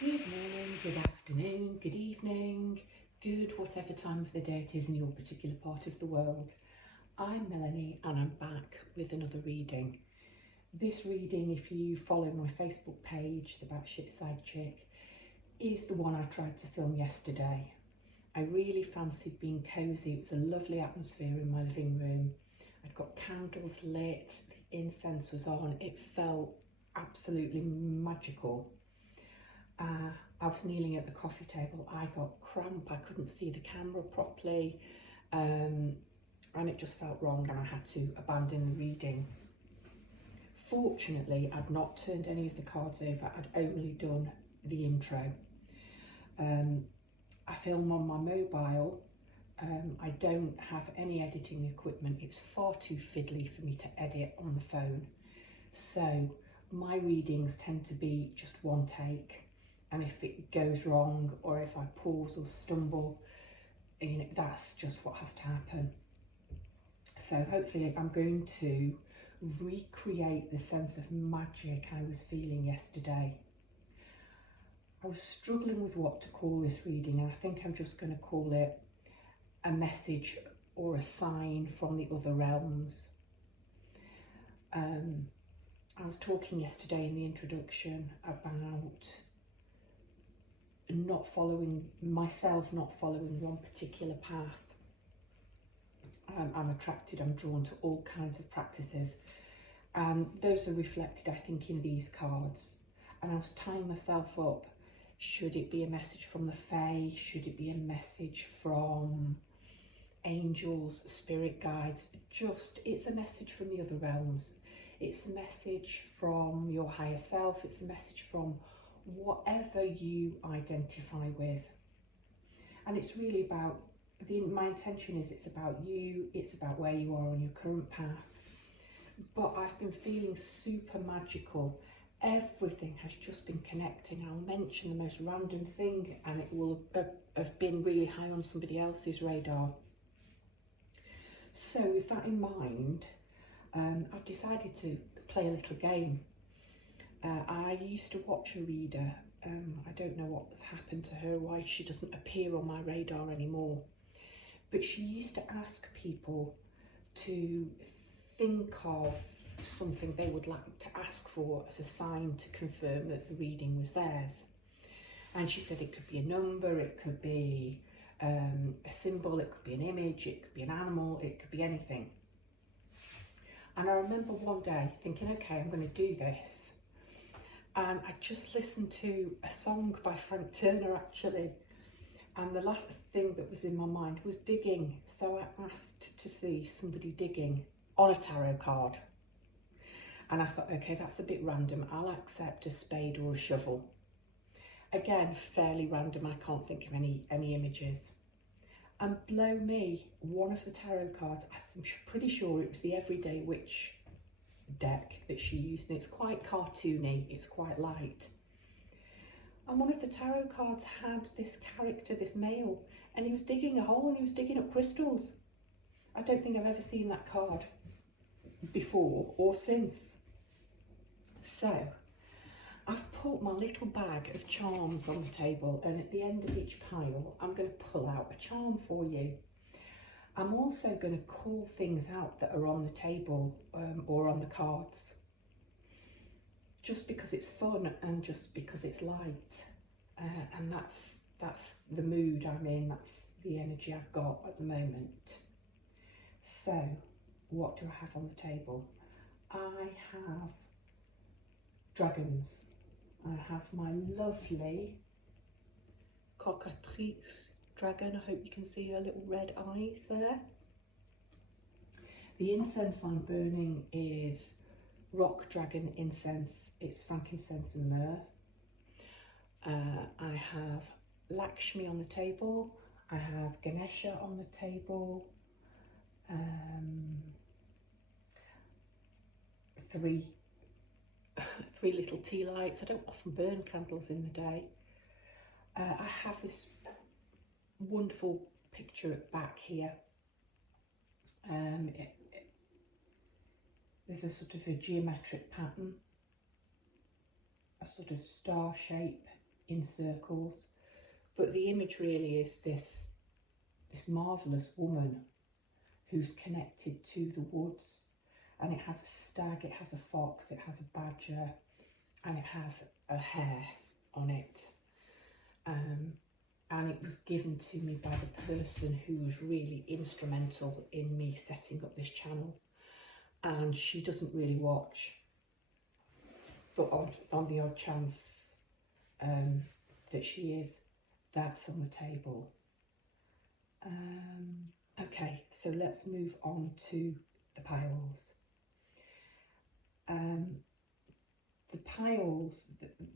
Good morning, good afternoon, good evening, good whatever time of the day it is in your particular part of the world. I'm Melanie and I'm back with another reading. This reading, if you follow my Facebook page, The Batshit Side Chick, is the one I tried to film yesterday. I really fancied being cosy. It was a lovely atmosphere in my living room. I'd got candles lit, the incense was on, it felt absolutely magical. I was kneeling at the coffee table, I got cramp, I couldn't see the camera properly, and it just felt wrong and I had to abandon the reading. Fortunately, I'd not turned any of the cards over, I'd only done the intro. I film on my mobile, I don't have any editing equipment, it's far too fiddly for me to edit on the phone. So my readings tend to be just one take. And if it goes wrong or if I pause or stumble, that's just what has to happen. So hopefully I'm going to recreate the sense of magic I was feeling yesterday. I was struggling with what to call this reading, and I think I'm just going to call it a message or a sign from the other realms. I was talking yesterday in the introduction about not following one particular path. I'm attracted, I'm drawn to all kinds of practices, and those are reflected, I think, in these cards. And I was tying myself up. Should it be a message from the Fae? Should it be a message from angels, spirit guides? It's a message from the other realms. It's a message from your higher self. It's a message from whatever you identify with. And it's really about, my intention is it's about you, it's about where you are on your current path. But I've been feeling super magical. Everything has just been connecting. I'll mention the most random thing and it will have been really high on somebody else's radar. So with that in mind, I've decided to play a little game. I used to watch a reader. I don't know what's happened to her, why she doesn't appear on my radar anymore. But she used to ask people to think of something they would like to ask for as a sign to confirm that the reading was theirs. And she said it could be a number, it could be a symbol, it could be an image, it could be an animal, it could be anything. And I remember one day thinking, okay, I'm going to do this. And I just listened to a song by Frank Turner actually, and the last thing that was in my mind was digging. So I asked to see somebody digging on a tarot card, and I thought, okay, that's a bit random, I'll accept a spade or a shovel. Again, fairly random, I can't think of any images. And blow me, one of the tarot cards, I'm pretty sure it was the Everyday Witch deck that she used, and it's quite cartoony, it's quite light. And one of the tarot cards had this character, this male, and he was digging a hole and he was digging up crystals. I don't think I've ever seen that card before or since. So I've put my little bag of charms on the table, and at the end of each pile I'm going to pull out a charm for you. I'm also going to call things out that are on the table or on the cards, just because it's fun and just because it's light, and that's the mood I'm in, that's the energy I've got at the moment. So what do I have on the table? I have dragons. I have my lovely cockatrice dragon. I hope you can see her little red eyes there. The incense I'm burning is rock dragon incense. It's frankincense and myrrh. I have Lakshmi on the table. I have Ganesha on the table. Three little tea lights. I don't often burn candles in the day. I have this wonderful picture back here. There's a sort of a geometric pattern, a sort of star shape in circles. But the image really is this marvellous woman who's connected to the woods, and it has a stag, it has a fox, it has a badger, and it has a hare on it. And it was given to me by the person who was really instrumental in me setting up this channel. And she doesn't really watch, but on the odd chance that she is, that's on the table. Okay, so let's move on to the piles. The piles,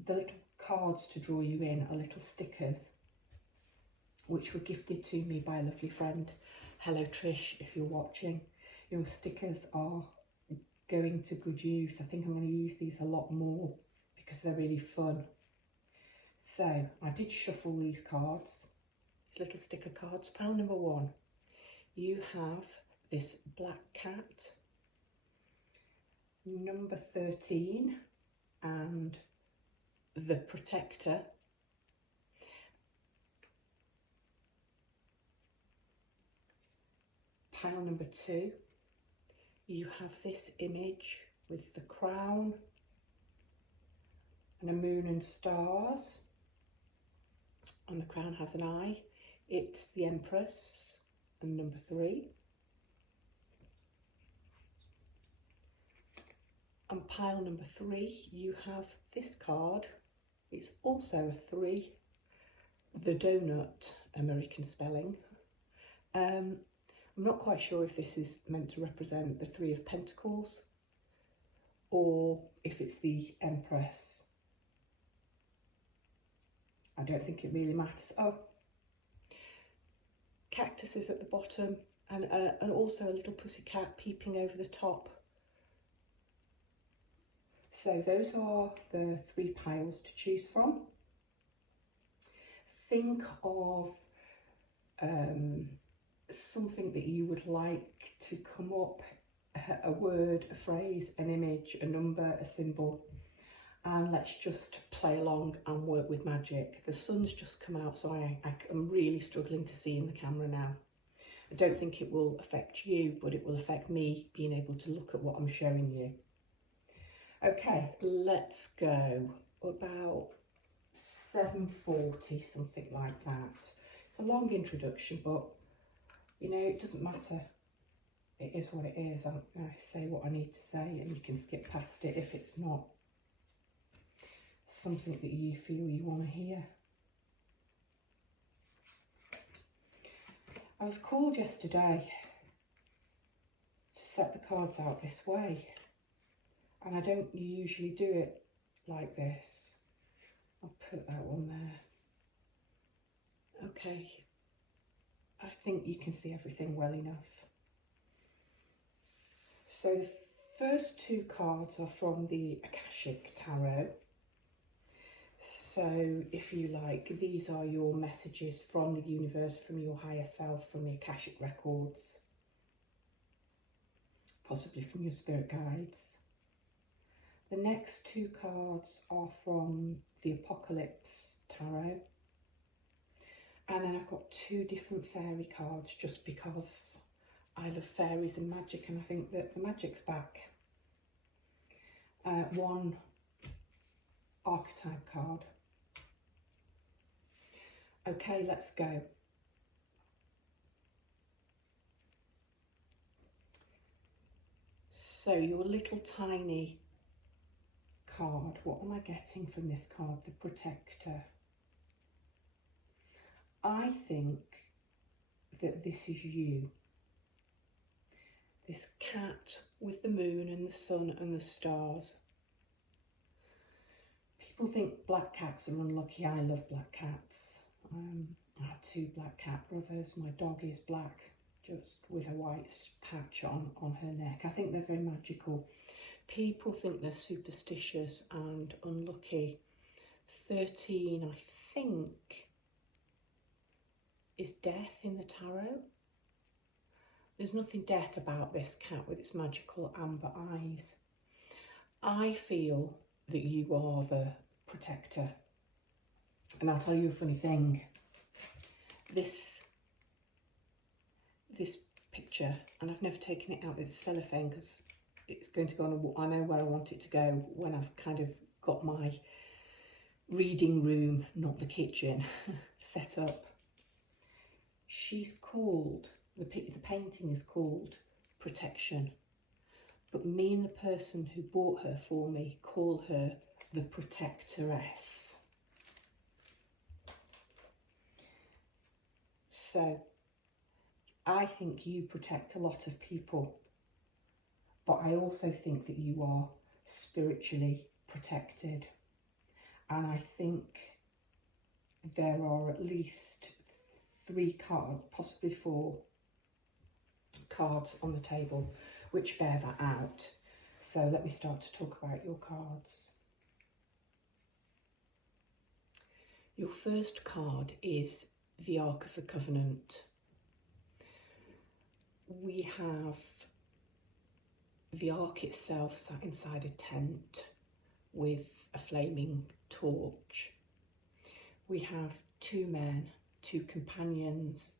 the little cards to draw you in are little stickers which were gifted to me by a lovely friend. Hello Trish, if you're watching. Your stickers are going to good use. I think I'm going to use these a lot more because they're really fun. So I did shuffle these cards, these little sticker cards. Pile number 1, you have this black cat, number 13 and the protector. Pile number 2, you have this image with the crown and a moon and stars, and the crown has an eye. It's the Empress, and number 3. And pile number 3, you have this card. It's also a 3, the donut, American spelling. I'm not quite sure if this is meant to represent the 3 of Pentacles or if it's the Empress. I don't think it really matters. Oh, cactuses at the bottom, and also a little pussycat peeping over the top. So those are the 3 piles to choose from. Think of something that you would like to come up, a word, a phrase, an image, a number, a symbol, and let's just play along and work with magic. The sun's just come out, so I'm really struggling to see in the camera now. I don't think it will affect you, but it will affect me being able to look at what I'm showing you. Okay, let's go. About 7:40, something like that. It's a long introduction, but you know, it doesn't matter. It is what it is. I say what I need to say, and you can skip past it if it's not something that you feel you want to hear. I was called yesterday to set the cards out this way, and I don't usually do it like this. I'll put that one there. Okay, I think you can see everything well enough. So the first 2 cards are from the Akashic Tarot. So if you like, these are your messages from the universe, from your higher self, from the Akashic records, possibly from your spirit guides. The next 2 cards are from the Apocalypse Tarot. And then I've got 2 different fairy cards just because I love fairies and magic, and I think that the magic's back. One archetype card. Okay, let's go. So your little tiny card, what am I getting from this card? The Protector. I think that this is you. This cat with the moon and the sun and the stars. People think black cats are unlucky. I love black cats. I have 2 black cat brothers. My dog is black, just with a white patch on her neck. I think they're very magical. People think they're superstitious and unlucky. 13, I think, is death in the tarot. There's nothing death about this cat with its magical amber eyes. I feel that you are the protector. And I'll tell you a funny thing. This picture, and I've never taken it out with cellophane because it's going to go on a wall. I know where I want it to go when I've kind of got my reading room, not the kitchen, set up. She's called, the painting is called Protection, but me and the person who bought her for me call her the Protectoress. So I think you protect a lot of people, but I also think that you are spiritually protected. And I think there are at least 3 cards, possibly 4 cards on the table which bear that out. So let me start to talk about your cards. Your first card is the Ark of the Covenant. We have the Ark itself sat inside a tent with a flaming torch. We have 2 men, 2 companions,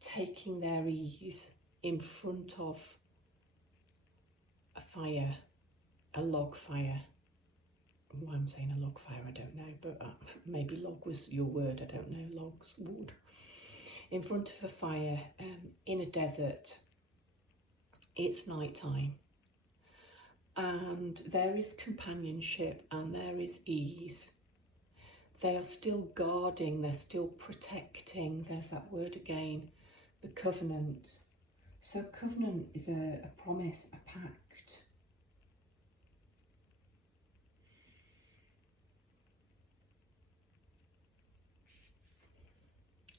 taking their ease in front of a fire, a log fire. Why I'm saying a log fire, I don't know, but maybe log was your word, I don't know, logs, wood. In front of a fire in a desert. It's night time. And there is companionship and there is ease. They are still guarding, they're still protecting. There's that word again, the covenant. So covenant is a promise, a pact.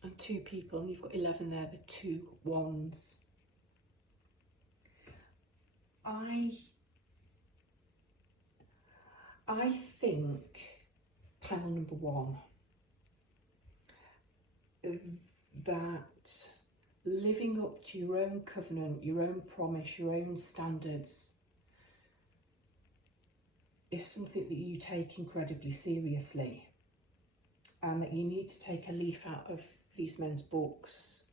And 2 people, and you've got 11 there, the 2 wands. I think panel number 1, that living up to your own covenant, your own promise, your own standards is something that you take incredibly seriously, and that you need to take a leaf out of these men's books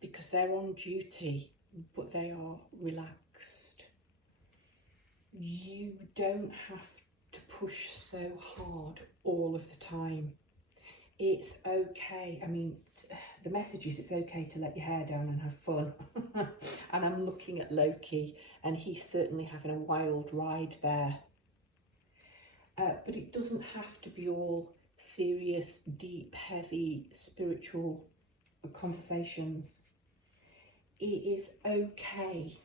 because they're on duty, but they are relaxed. You don't have to push so hard all of the time. It's okay. I mean, the message is it's okay to let your hair down and have fun. And I'm looking at Loki, and he's certainly having a wild ride there. But it doesn't have to be all serious, deep, heavy, spiritual conversations. It is okay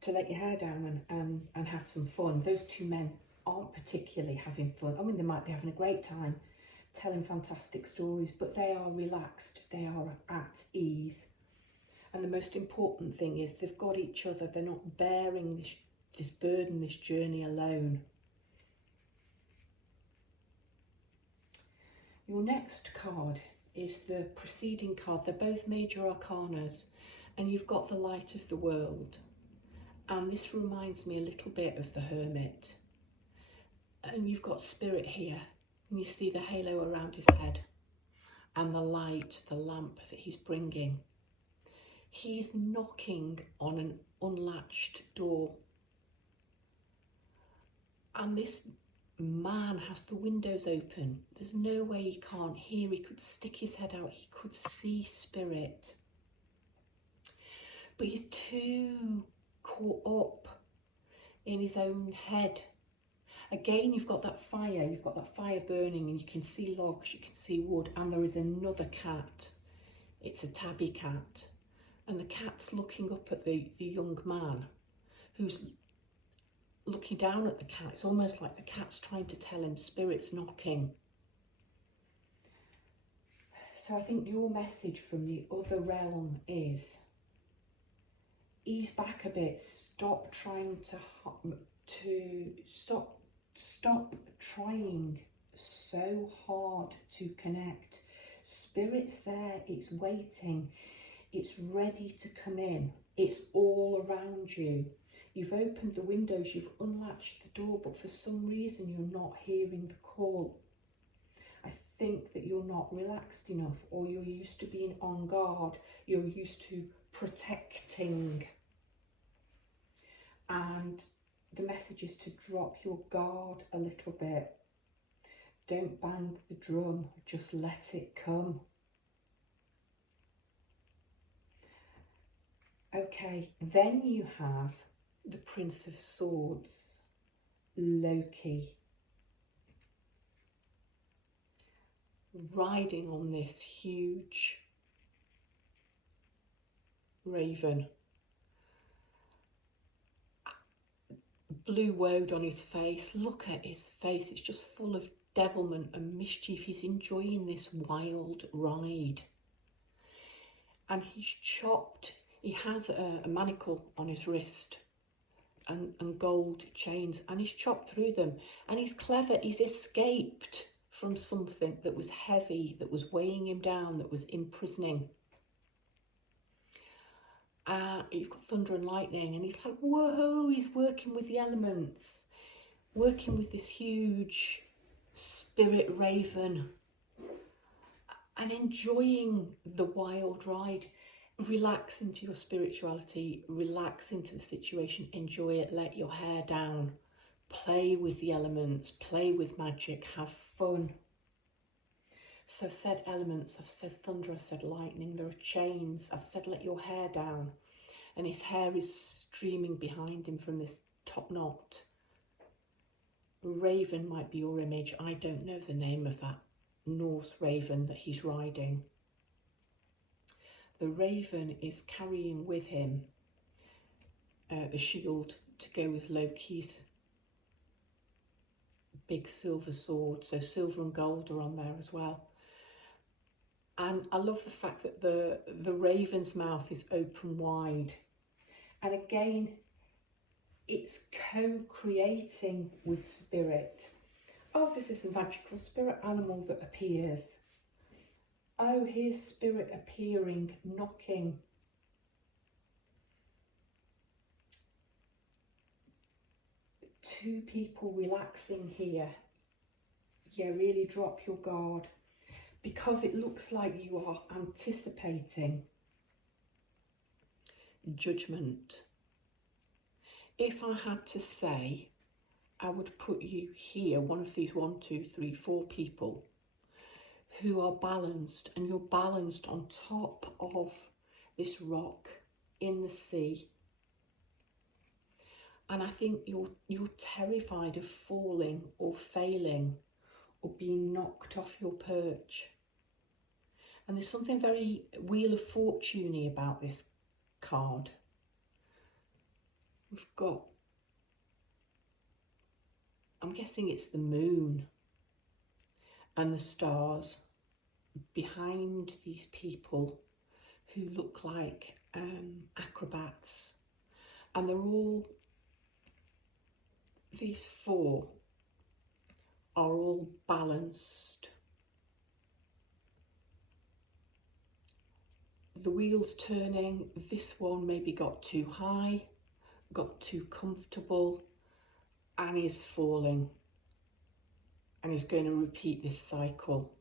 to let your hair down and have some fun. Those 2 men aren't particularly having fun. I mean, they might be having a great time telling fantastic stories, but they are relaxed, they are at ease. And the most important thing is they've got each other. They're not bearing this burden, this journey alone. Your next card is the preceding card. They're both major arcanas, and you've got the light of the world. And this reminds me a little bit of the Hermit. And you've got Spirit here, and you see the halo around his head and the light, the lamp that he's bringing. He's knocking on an unlatched door. And this man has the windows open. There's no way he can't hear. He could stick his head out. He could see Spirit. But he's too caught up in his own head. Again, you've got that fire burning, and you can see logs, you can see wood, and there is another cat. It's a tabby cat, and the cat's looking up at the young man who's looking down at the cat. It's almost like the cat's trying to tell him Spirit's knocking. So I think your message from the other realm is ease back a bit. Stop trying stop trying so hard to connect. Spirit's there, it's waiting, it's ready to come in, it's all around you. You've opened the windows, you've unlatched the door, but for some reason you're not hearing the call. I think that you're not relaxed enough, or you're used to being on guard, you're used to protecting. And the message is to drop your guard a little bit. Don't bang the drum, just let it come. Okay, then you have the Prince of Swords, Loki, riding on this huge raven. Blue woad on his face. Look at his face, it's just full of devilment and mischief. He's enjoying this wild ride. And he's chopped, he has a manacle on his wrist and gold chains, and he's chopped through them. And he's clever, he's escaped from something that was heavy, that was weighing him down, that was imprisoning. You've got thunder and lightning, and he's like, whoa, he's working with the elements, working with this huge spirit raven and enjoying the wild ride. Relax into your spirituality, relax into the situation, enjoy it, let your hair down, play with the elements, play with magic, have fun. So I've said elements, I've said thunder, I've said lightning, there are chains, I've said let your hair down, and his hair is streaming behind him from this top knot. Raven might be your image. I don't know the name of that Norse raven that he's riding. The raven is carrying with him the shield to go with Loki's big silver sword. So silver and gold are on there as well. And I love the fact that the raven's mouth is open wide. And again, it's co-creating with spirit. Oh, this is a magical spirit animal that appears. Oh, here's spirit appearing, knocking. Two people relaxing here. Yeah, really drop your guard, because it looks like you are anticipating judgment. If I had to say, I would put you here, one of these 1, 2, 3, 4 people who are balanced, and you're balanced on top of this rock in the sea. And I think you're terrified of falling or failing or being knocked off your perch. And there's something very Wheel of Fortune-y about this card. We've got, I'm guessing it's the moon and the stars behind these people who look like acrobats. And they're all, these 4 are all balanced. The wheel's turning. This one maybe got too high, got too comfortable, and is falling. And is going to repeat this cycle.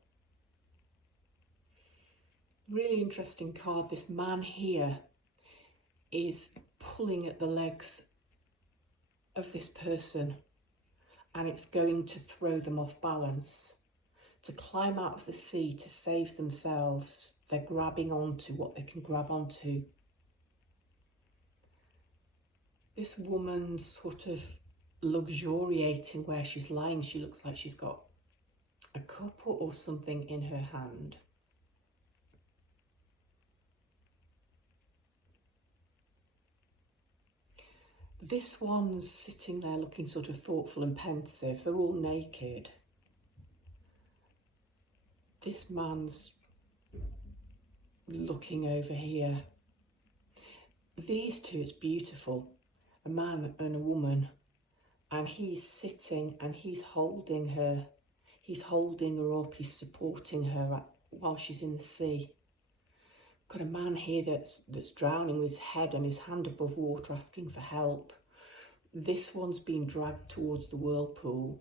Really interesting card. This man here is pulling at the legs of this person, and it's going to throw them off balance. To climb out of the sea, to save themselves, they're grabbing onto what they can grab onto. This woman's sort of luxuriating where she's lying. She looks like she's got a cup or something in her hand. This one's sitting there looking sort of thoughtful and pensive. They're all naked. This man's looking over here. These two, it's beautiful. A man and a woman. And he's sitting and he's holding her. He's holding her up. He's supporting her while she's in the sea. Got a man here that's drowning with his head and his hand above water, asking for help. This one's being dragged towards the whirlpool.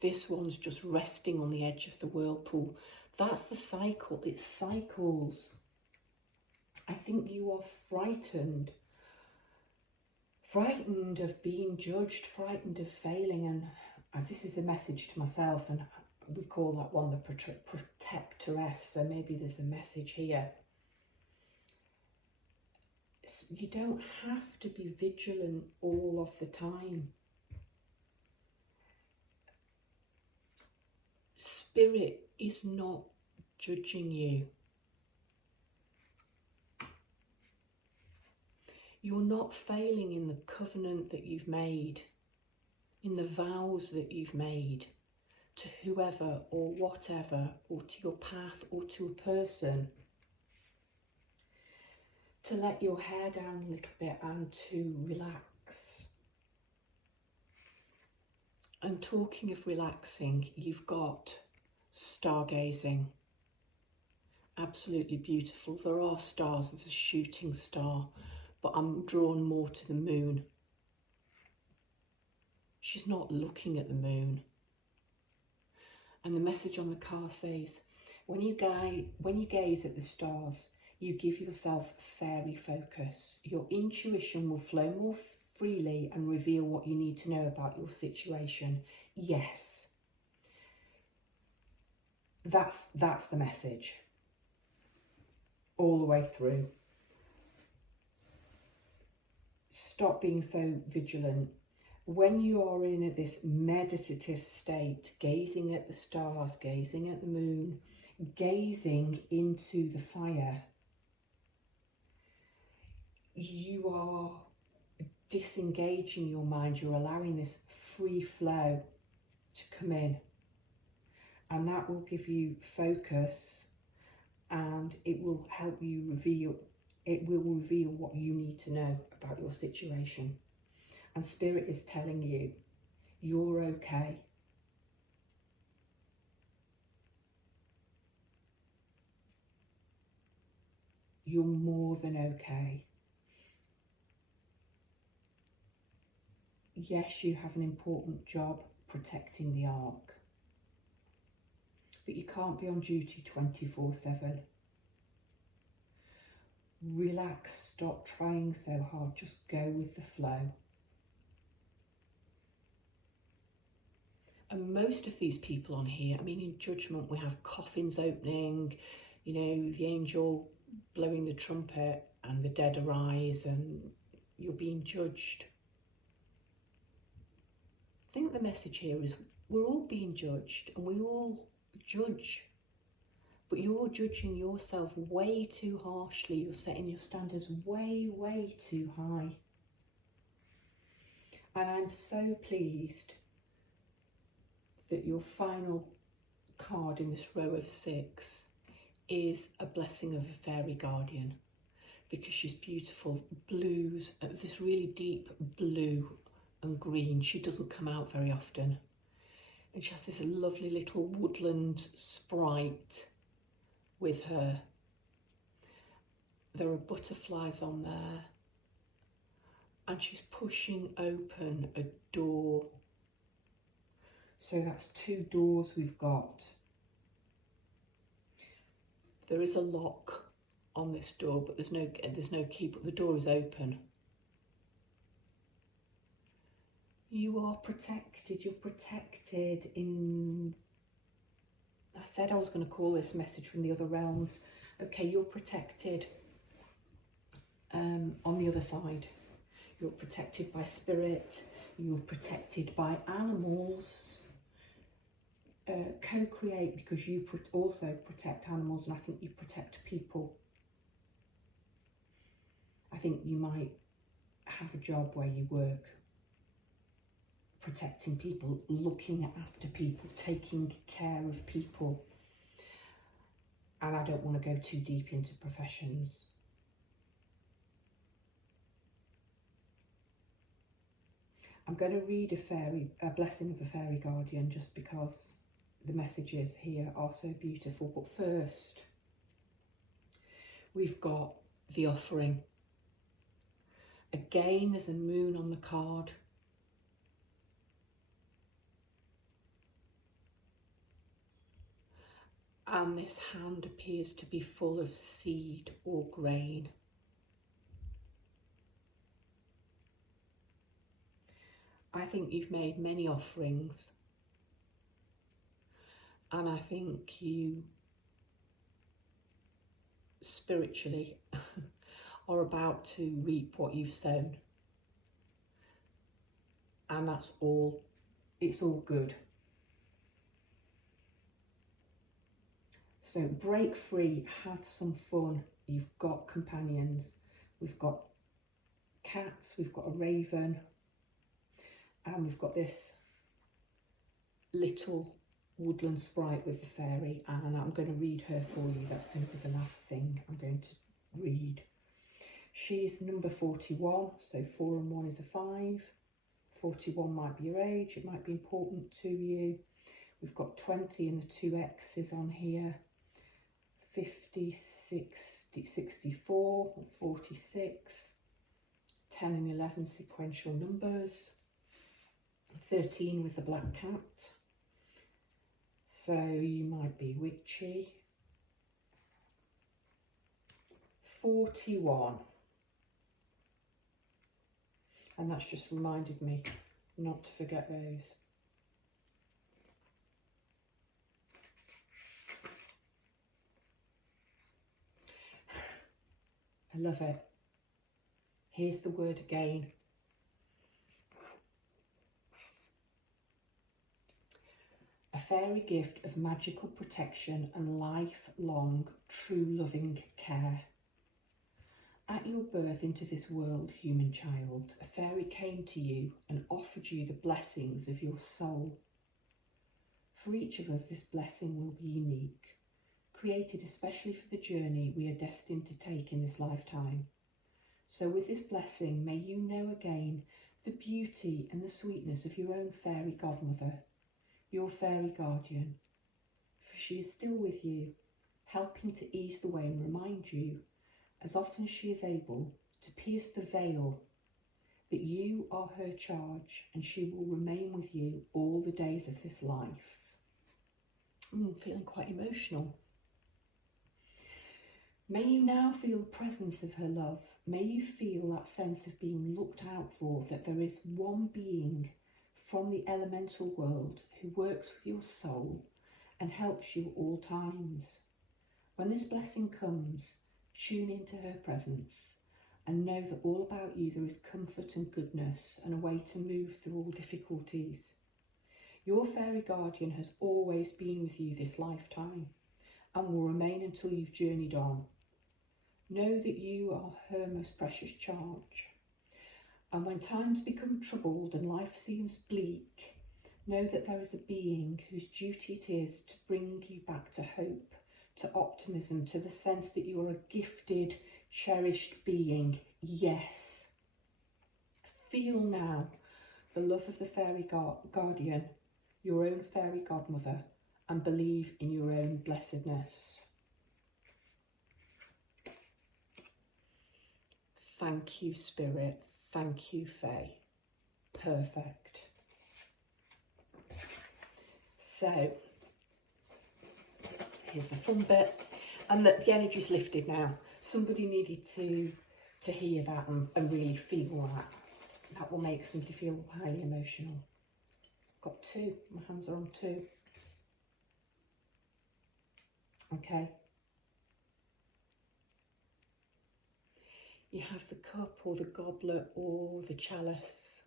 This one's just resting on the edge of the whirlpool. That's the cycle. It cycles. I think you are frightened of being judged, frightened of failing, and this is a message to myself, and we call that one the protectoress, so maybe there's a message here. You don't have to be vigilant all of the time. Spirit is not judging you. You're not failing in the covenant that you've made, in the vows that you've made to whoever or whatever, or to your path or to a person. To let your hair down a little bit and to relax. And talking of relaxing, you've got stargazing. Absolutely beautiful. There are stars, there's a shooting star, but I'm drawn more to the moon. She's not looking at the moon. And the message on the card says, when you gaze at the stars, you give yourself fairy focus. Your intuition will flow more freely and reveal what you need to know about your situation. Yes, that's the message all the way through. Stop being so vigilant. When you are in this meditative state, gazing at the stars, gazing at the moon, gazing into the fire, you are disengaging your mind. You're allowing this free flow to come in, and that will give you focus, and it will help you reveal what you need to know about your situation. And Spirit is telling you, you're okay. You're more than okay. Yes, you have an important job protecting the ark, but you can't be on duty 24/7. Relax, stop trying so hard, just go with the flow. And most of these people on here, I mean, in judgment, we have coffins opening, you know, the angel blowing the trumpet and the dead arise, and you're being judged. I think the message here is we're all being judged, and we all judge, but you're judging yourself way too harshly. You're setting your standards way too high. And I'm so pleased that your final card in this row of 6 is a blessing of a fairy guardian, because she's beautiful. Blues, this really deep blue and green. She doesn't come out very often, and she has this lovely little woodland sprite with her. There are butterflies on there, and she's pushing open a door. So that's 2 doors we've got. There is a lock on this door, but there's no key, but the door is open. You are protected. You're protected in... I said I was going to call this message from the other realms. Okay, you're protected on the other side. You're protected by spirit. You're protected by animals. Co-create, because you also protect animals, and I think you protect people. I think you might have a job where you work protecting people, looking after people, taking care of people. And I don't want to go too deep into professions. I'm going to read a blessing of a fairy guardian, just because the messages here are so beautiful. But first, we've got the offering. Again, there's a moon on the card. And this hand appears to be full of seed or grain. I think you've made many offerings, and I think you spiritually are about to reap what you've sown, and that's all. It's all good. So break free, have some fun. You've got companions. We've got cats, we've got a raven, and we've got this little woodland sprite with the fairy, and I'm going to read her for you. That's going to be the last thing I'm going to read. She's number 41, so 4 and 1 is a 5. 41 might be your age, it might be important to you. We've got 20 and the 2 X's on here. 50, 60, 64, 46. 10 and 11 sequential numbers. 13 with the black cat. So you might be witchy. 41. And that's just reminded me not to forget those. I love it. Here's the word again. A fairy gift of magical protection and lifelong, true loving care. At your birth into this world, human child, a fairy came to you and offered you the blessings of your soul. For each of us, this blessing will be unique, created especially for the journey we are destined to take in this lifetime. So with this blessing, may you know again the beauty and the sweetness of your own fairy godmother, your fairy guardian, for she is still with you, helping to ease the way and remind you, as often as she is able, to pierce the veil that you are her charge and she will remain with you all the days of this life. I'm feeling quite emotional. May you now feel the presence of her love. May you feel that sense of being looked out for, that there is one being from the elemental world who works with your soul and helps you at all times. When this blessing comes, tune into her presence and know that all about you there is comfort and goodness and a way to move through all difficulties. Your fairy guardian has always been with you this lifetime and will remain until you've journeyed on. Know that you are her most precious charge. And when times become troubled and life seems bleak, know that there is a being whose duty it is to bring you back to hope, to optimism, to the sense that you are a gifted, cherished being. Yes. Feel now the love of the fairy guardian, your own fairy godmother, and believe in your own blessedness. Thank you, Spirit. Thank you, Faye. Perfect. So, here's the fun bit. And the energy's lifted now. Somebody needed to hear that and really feel that. That will make somebody feel highly emotional. Got 2. My hands are on 2. Okay. You have the cup or the goblet or the chalice.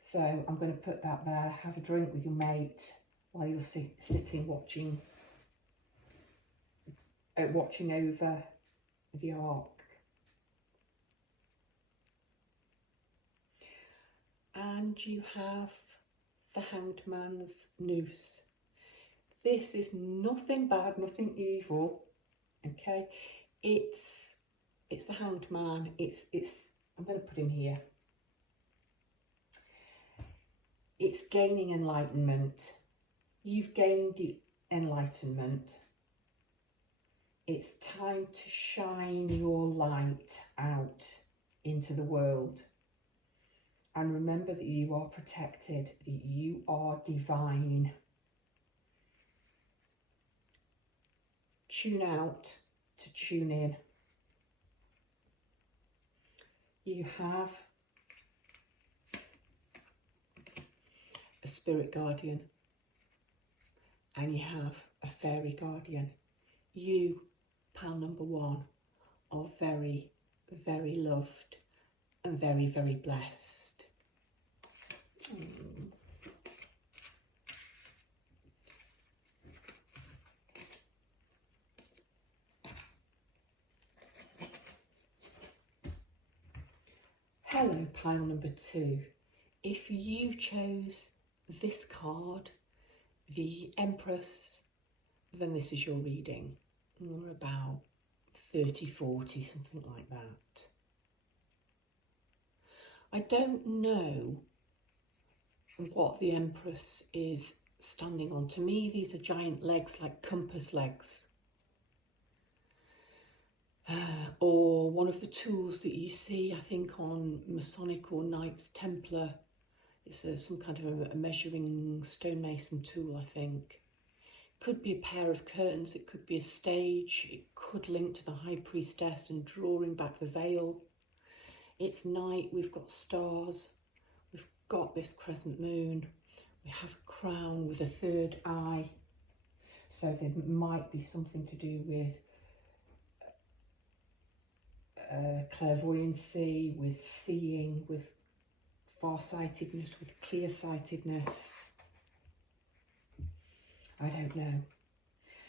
So I'm going to put that there. Have a drink with your mate while you're sitting watching over the ark. And you have the Hanged Man's noose. This is nothing bad, nothing evil. Okay. It's the Hanged Man. It's I'm going to put him here. It's gaining enlightenment. You've gained the enlightenment. It's time to shine your light out into the world. And remember that you are protected, that you are divine. Tune out to tune in. You have a spirit guardian and you have a fairy guardian. You, pal number one, are very, very loved and very, very blessed. Hello, pile number two. If you chose this card, the Empress, then this is your reading. Or about 30, 40, something like that. I don't know what the Empress is standing on. To me, these are giant legs, like compass legs. Or one of the tools that you see, I think, on Masonic or Knights Templar. It's some kind of a measuring stonemason tool, I think. Could be a pair of curtains, it could be a stage, it could link to the High Priestess and drawing back the veil. It's night, we've got stars, we've got this crescent moon, we have a crown with a third eye. So there might be something to do with clairvoyancy, with seeing, with farsightedness, with clearsightedness. I don't know.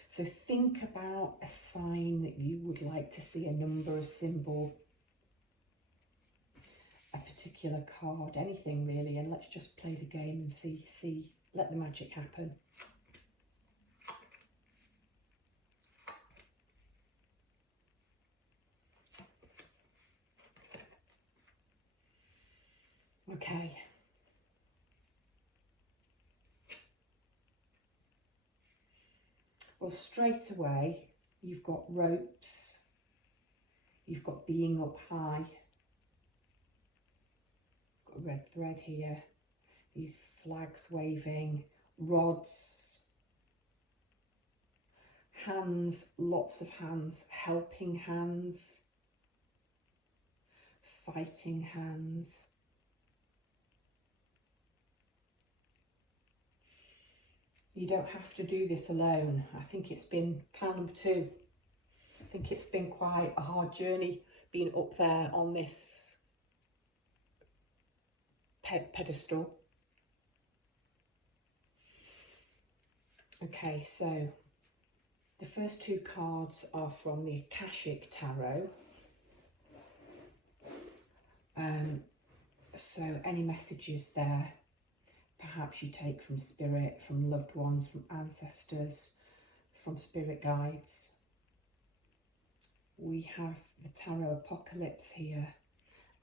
So think about a sign that you would like to see, a number, a symbol, a particular card, anything really, and let's just play the game and see, let the magic happen. Okay. Well, straight away, you've got ropes, you've got being up high, got a red thread here, these flags waving, rods, hands, lots of hands, helping hands, fighting hands. You don't have to do this alone. I think it's been pile number two. I think it's been quite a hard journey being up there on this pedestal. Okay, so the first two cards are from the Akashic Tarot. So any messages there, perhaps you take from spirit, from loved ones, from ancestors, from spirit guides. We have the Tarot Apocalypse here,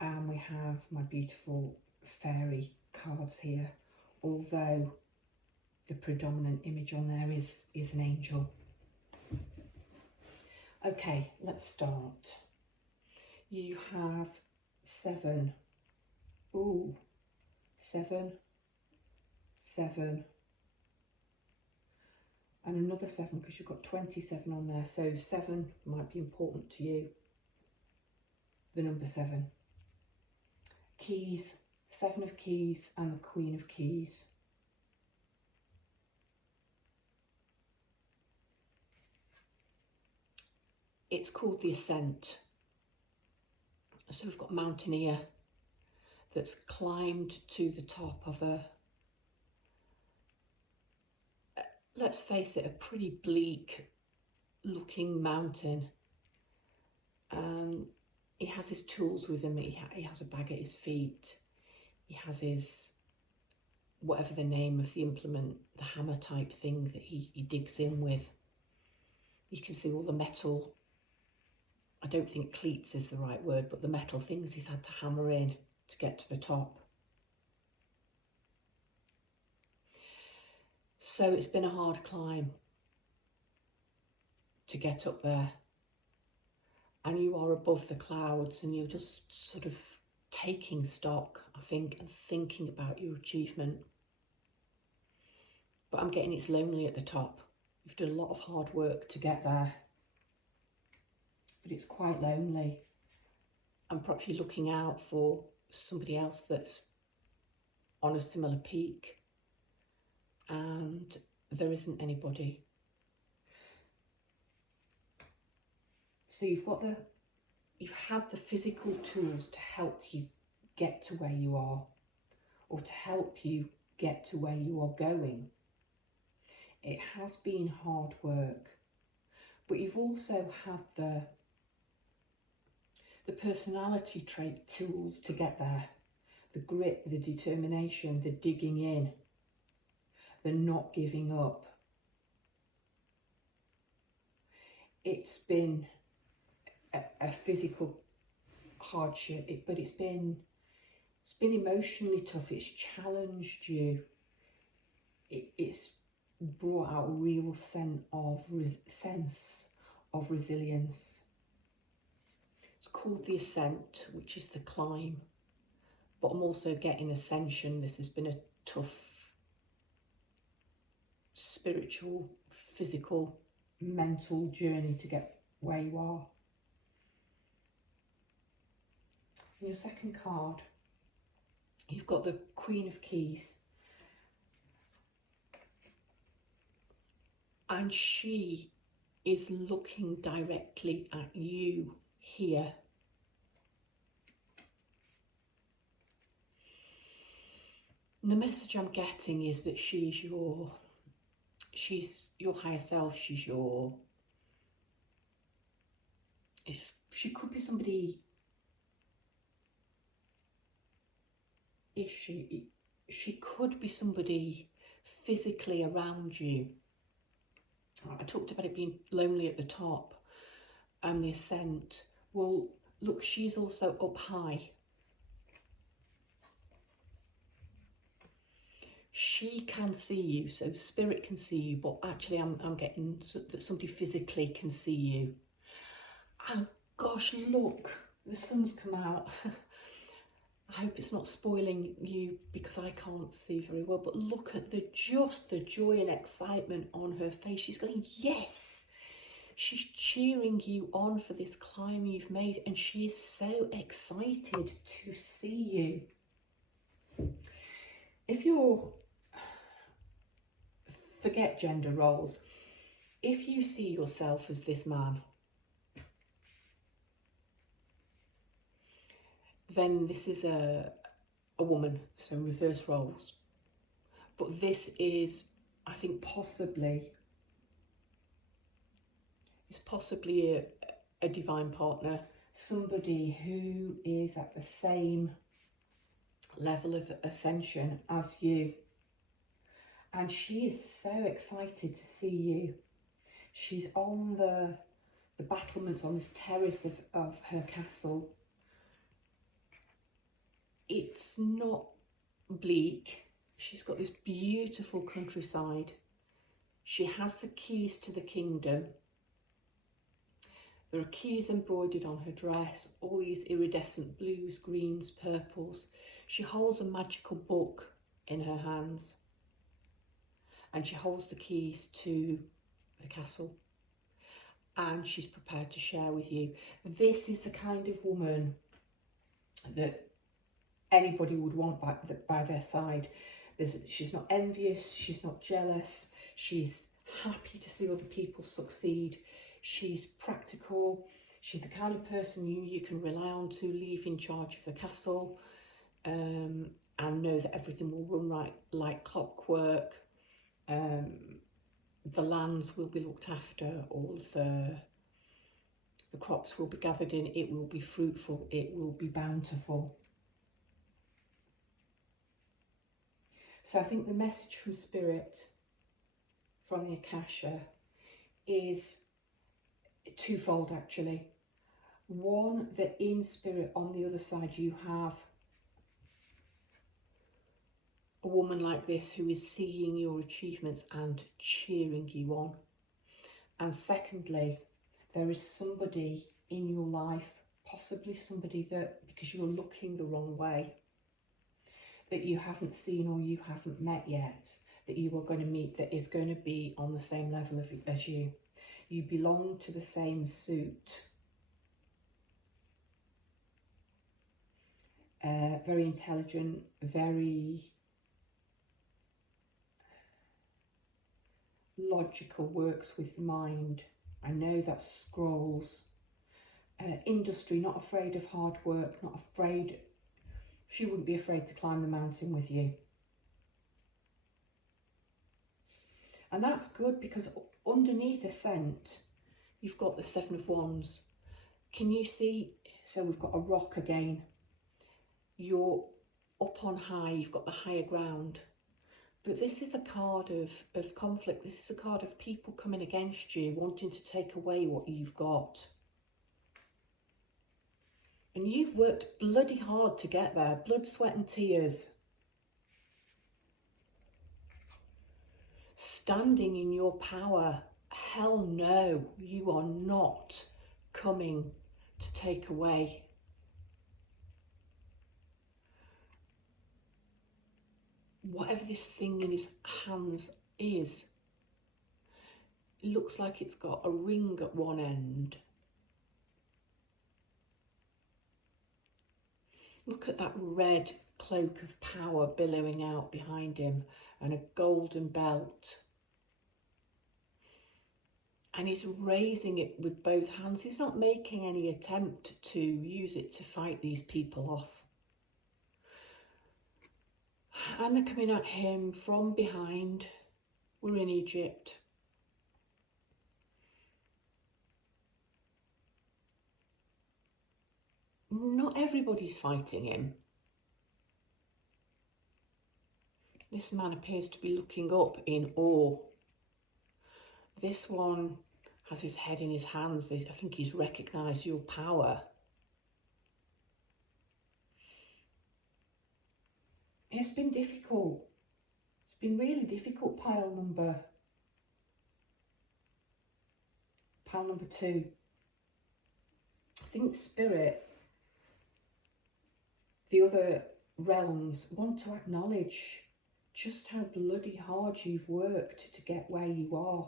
and we have my beautiful fairy cards here, although the predominant image on there is an angel. Okay, let's start. You have 7. Ooh, 7, 7, and another 7 because you've got 27 on there. So 7 might be important to you. The number 7. Keys, 7 of keys and the Queen of keys. It's called the Ascent. So we've got mountaineer that's climbed to the top of a, let's face it, a pretty bleak looking mountain. And he has his tools with him. He has a bag at his feet. He has his, whatever the name of the implement, the hammer type thing that he digs in with. You can see all the metal, I don't think cleats is the right word, but the metal things he's had to hammer in to get to the top. So it's been a hard climb to get up there. and you are above the clouds and you're just sort of taking stock, I think, and thinking about your achievement. But I'm getting it's lonely at the top. You've done a lot of hard work to get there, but it's quite lonely. And perhaps you're looking out for somebody else that's on a similar peak, and there isn't anybody. So you've had the physical tools to help you get to where you are, or to help you get to where you are going. It has been hard work, but you've also had the personality trait tools to get there. The grit, the determination, the digging in, the not giving up. It's been a physical hardship, but it's been emotionally tough. It's challenged you. It's brought out a real sense of resilience. It's called the ascent, which is the climb. But I'm also getting ascension. This has been a tough spiritual, physical, mental journey to get where you are. In your second card, you've got the Queen of Keys. And she is looking directly at you here. And the message I'm getting is that she's your higher self. She could be somebody. She could be somebody physically around you. I talked about it being lonely at the top and the ascent. Well, look, she's also up high. She can see you, so spirit can see you, but actually I'm getting that somebody physically can see you. And gosh, look, the sun's come out. I hope it's not spoiling you because I can't see very well, but look at the joy and excitement on her face. She's going, yes. She's cheering you on for this climb you've made, and she is so excited to see you. If you're, forget gender roles, if you see yourself as this man, then this is a woman, so reverse roles. But this is, I think, possibly a divine partner, somebody who is at the same level of ascension as you. And she is so excited to see you. She's on the battlements on this terrace of her castle. It's not bleak. She's got this beautiful countryside. She has the keys to the kingdom. There are keys embroidered on her dress, all these iridescent blues, greens, purples. She holds a magical book in her hands, and she holds the keys to the castle, and she's prepared to share with you. This is the kind of woman that anybody would want by their side. She's not envious, she's not jealous, she's happy to see other people succeed. She's practical. She's the kind of person you can rely on to leave in charge of the castle, and know that everything will run right like clockwork. The lands will be looked after, all of the crops will be gathered in, it will be fruitful, it will be bountiful. So I think the message from Spirit, from the Akasha, is twofold actually. One, that in Spirit on the other side you have a woman like this who is seeing your achievements and cheering you on. And secondly, there is somebody in your life, possibly somebody that, because you're looking the wrong way, that you haven't seen or you haven't met yet, that you are going to meet, that is going to be on the same level as you. You belong to the same suit. Very intelligent, very logical, works with the mind. I know that's scrolls. Industry, not afraid of hard work, not afraid. She wouldn't be afraid to climb the mountain with you. And that's good, because underneath Ascent, you've got the Seven of Wands. Can you see? So we've got a rock again. You're up on high, you've got the higher ground. But this is a card of conflict. This is a card of people coming against you, wanting to take away what you've got. And you've worked bloody hard to get there. Blood, sweat and tears. Standing in your power. Hell no, you are not coming to take away. Whatever this thing in his hands is, it looks like it's got a ring at one end. Look at that red cloak of power billowing out behind him, and a golden belt. And he's raising it with both hands. He's not making any attempt to use it to fight these people off. And they're coming at him from behind. We're in Egypt. Not everybody's fighting him. This man appears to be looking up in awe. This one has his head in his hands. I think he's recognised your power. It's been difficult. It's been really difficult, pile number 2. I think Spirit, the other realms, want to acknowledge just how bloody hard you've worked to get where you are.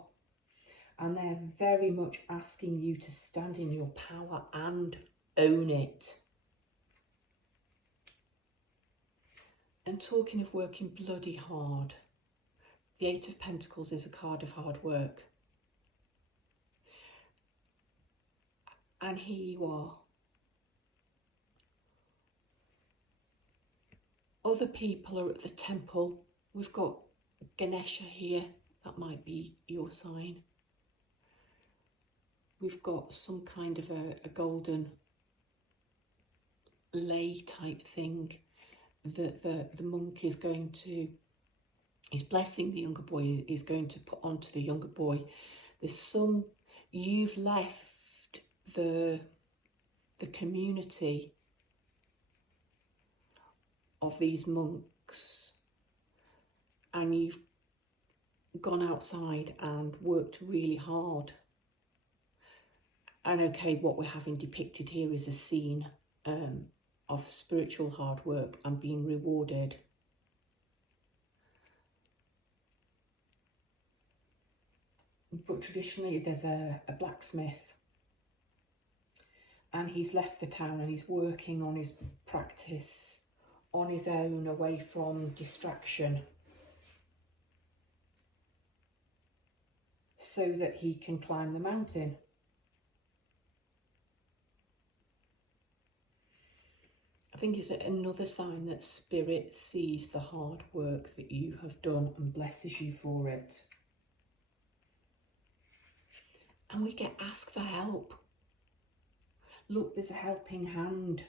And they're very much asking you to stand in your power and own it. And talking of working bloody hard, the 8 of Pentacles is a card of hard work. And here you are. Other people are at the temple. We've got Ganesha here. That might be your sign. We've got some kind of a golden lei type thing that the monk is going to, he's blessing the younger boy, is going to put onto the younger boy. There's some, you've left the community of these monks and you've gone outside and worked really hard. And okay, what we're having depicted here is a scene of spiritual hard work and being rewarded. But traditionally there's a blacksmith, and he's left the town and he's working on his practice on his own, away from distraction, so that he can climb the mountain. I think it's another sign that Spirit sees the hard work that you have done and blesses you for it. And we get asked for help. Look, there's a helping hand.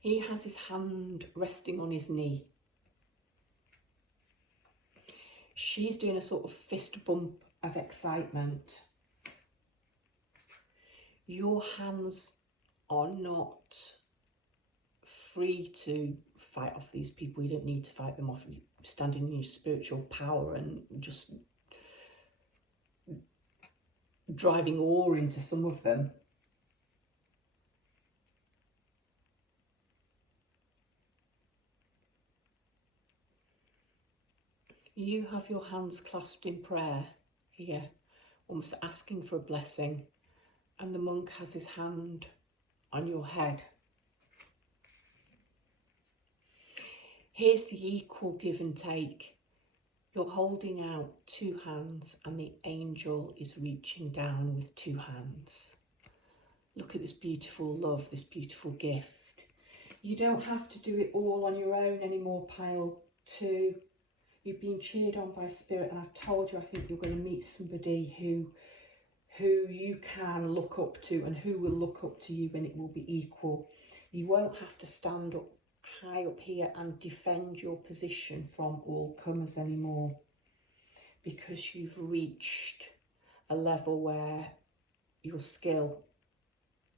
He has his hand resting on his knee. She's doing a sort of fist bump of excitement. Your hands are not free to fight off these people. You don't need to fight them off. You stand in your spiritual power and just driving awe into some of them. You have your hands clasped in prayer here, almost asking for a blessing, and the monk has his hand on your head. Here's the equal give and take. You're holding out two hands and the angel is reaching down with two hands. Look at this beautiful love, this beautiful gift. You don't have to do it all on your own anymore, pile 2. You've been cheered on by Spirit, and I've told you I think you're going to meet somebody who you can look up to and who will look up to you, and it will be equal. You won't have to stand up high up here and defend your position from all comers anymore, because you've reached a level where your skill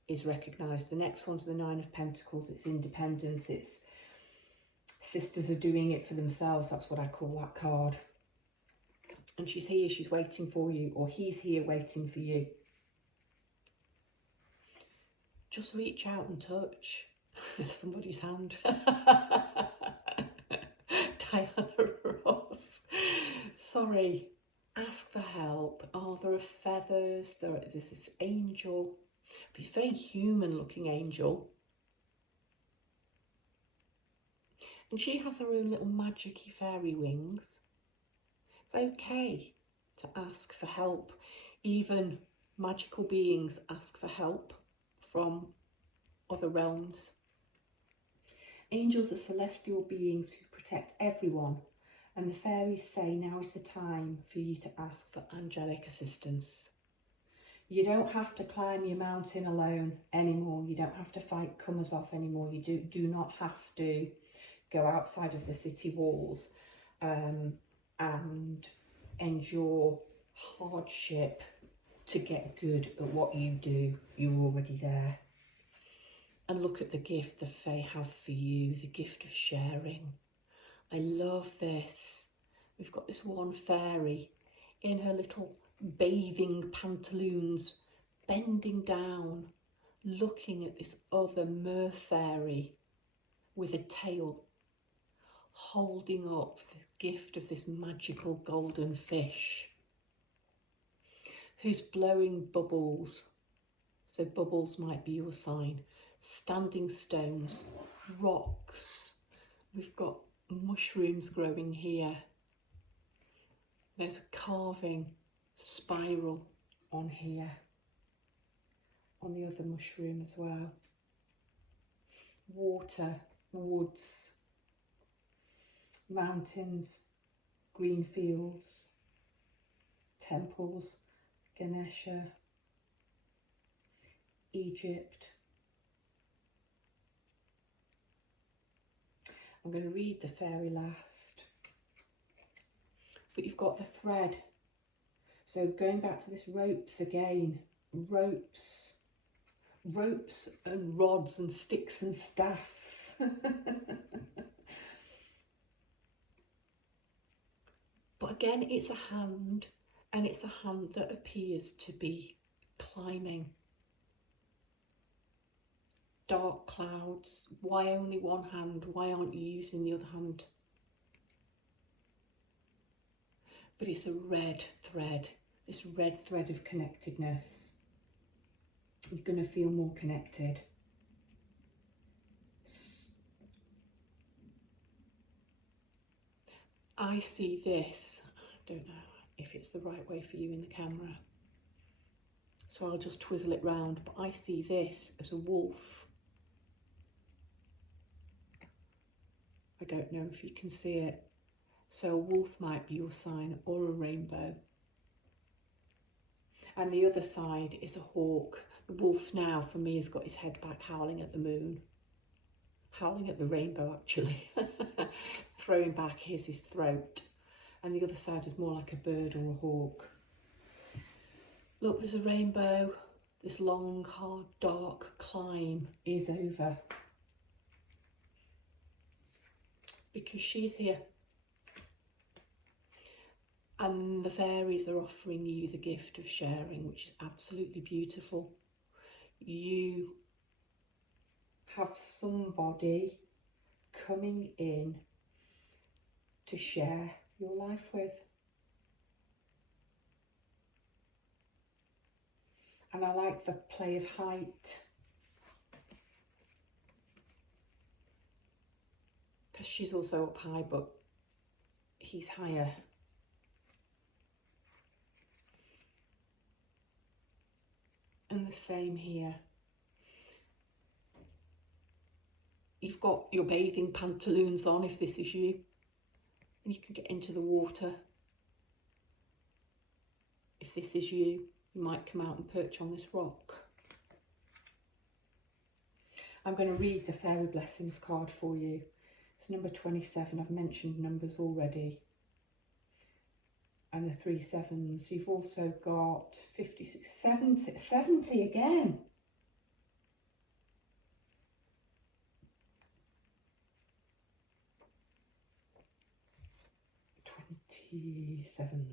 is recognised. The next one's the 9 of Pentacles. It's independence. It's sisters are doing it for themselves. That's what I call that card. And she's here, she's waiting for you, or he's here waiting for you. Just reach out and touch somebody's hand. Diana Ross. Sorry. Ask for help. Oh, there are feathers. There's this angel. But it's a very human looking angel. And she has her own little magic-y fairy wings. It's okay to ask for help. Even magical beings ask for help from other realms. Angels are celestial beings who protect everyone, and the fairies say now is the time for you to ask for angelic assistance. You don't have to climb your mountain alone anymore. You don't have to fight comers off anymore. You do not have to go outside of the city walls and endure hardship to get good at what you do. You're already there. And look at the gift the Fae have for you, the gift of sharing. I love this. We've got this one fairy in her little bathing pantaloons, bending down, looking at this other mer fairy with a tail, holding up the gift of this magical golden fish who's blowing bubbles. So bubbles might be your sign. Standing stones, rocks. We've got mushrooms growing here. There's a carving spiral on here, on the other mushroom as well. Water, woods, mountains, green fields, temples, Ganesha, Egypt. I'm going to read the fairy last. But you've got the thread. So going back to this ropes again. Ropes. Ropes and rods and sticks and staffs. But again, it's a hand. And it's a hand that appears to be climbing. Dark clouds. Why only one hand? Why aren't you using the other hand? But it's a red thread, this red thread of connectedness. You're going to feel more connected. I see this. I don't know if it's the right way for you in the camera, so I'll just twizzle it round, but I see this as a wolf. I don't know if you can see it. So a wolf might be your sign, or a rainbow. And the other side is a hawk. The wolf now, for me, has got his head back, howling at the moon. Howling at the rainbow, actually. Throwing back, here's his throat. And the other side is more like a bird or a hawk. Look, there's a rainbow. This long, hard, dark climb is over. because she's here. And the fairies are offering you the gift of sharing, which is absolutely beautiful. You have somebody coming in to share your life with. And I like the play of height, because she's also up high, but he's higher. And the same here. You've got your bathing pantaloons on if this is you, and you can get into the water. If this is you, you might come out and perch on this rock. I'm going to read the Fairy Blessings card for you. It's number 27. I've mentioned numbers already. And the 3 sevens. You've also got 56, 70 again. 27.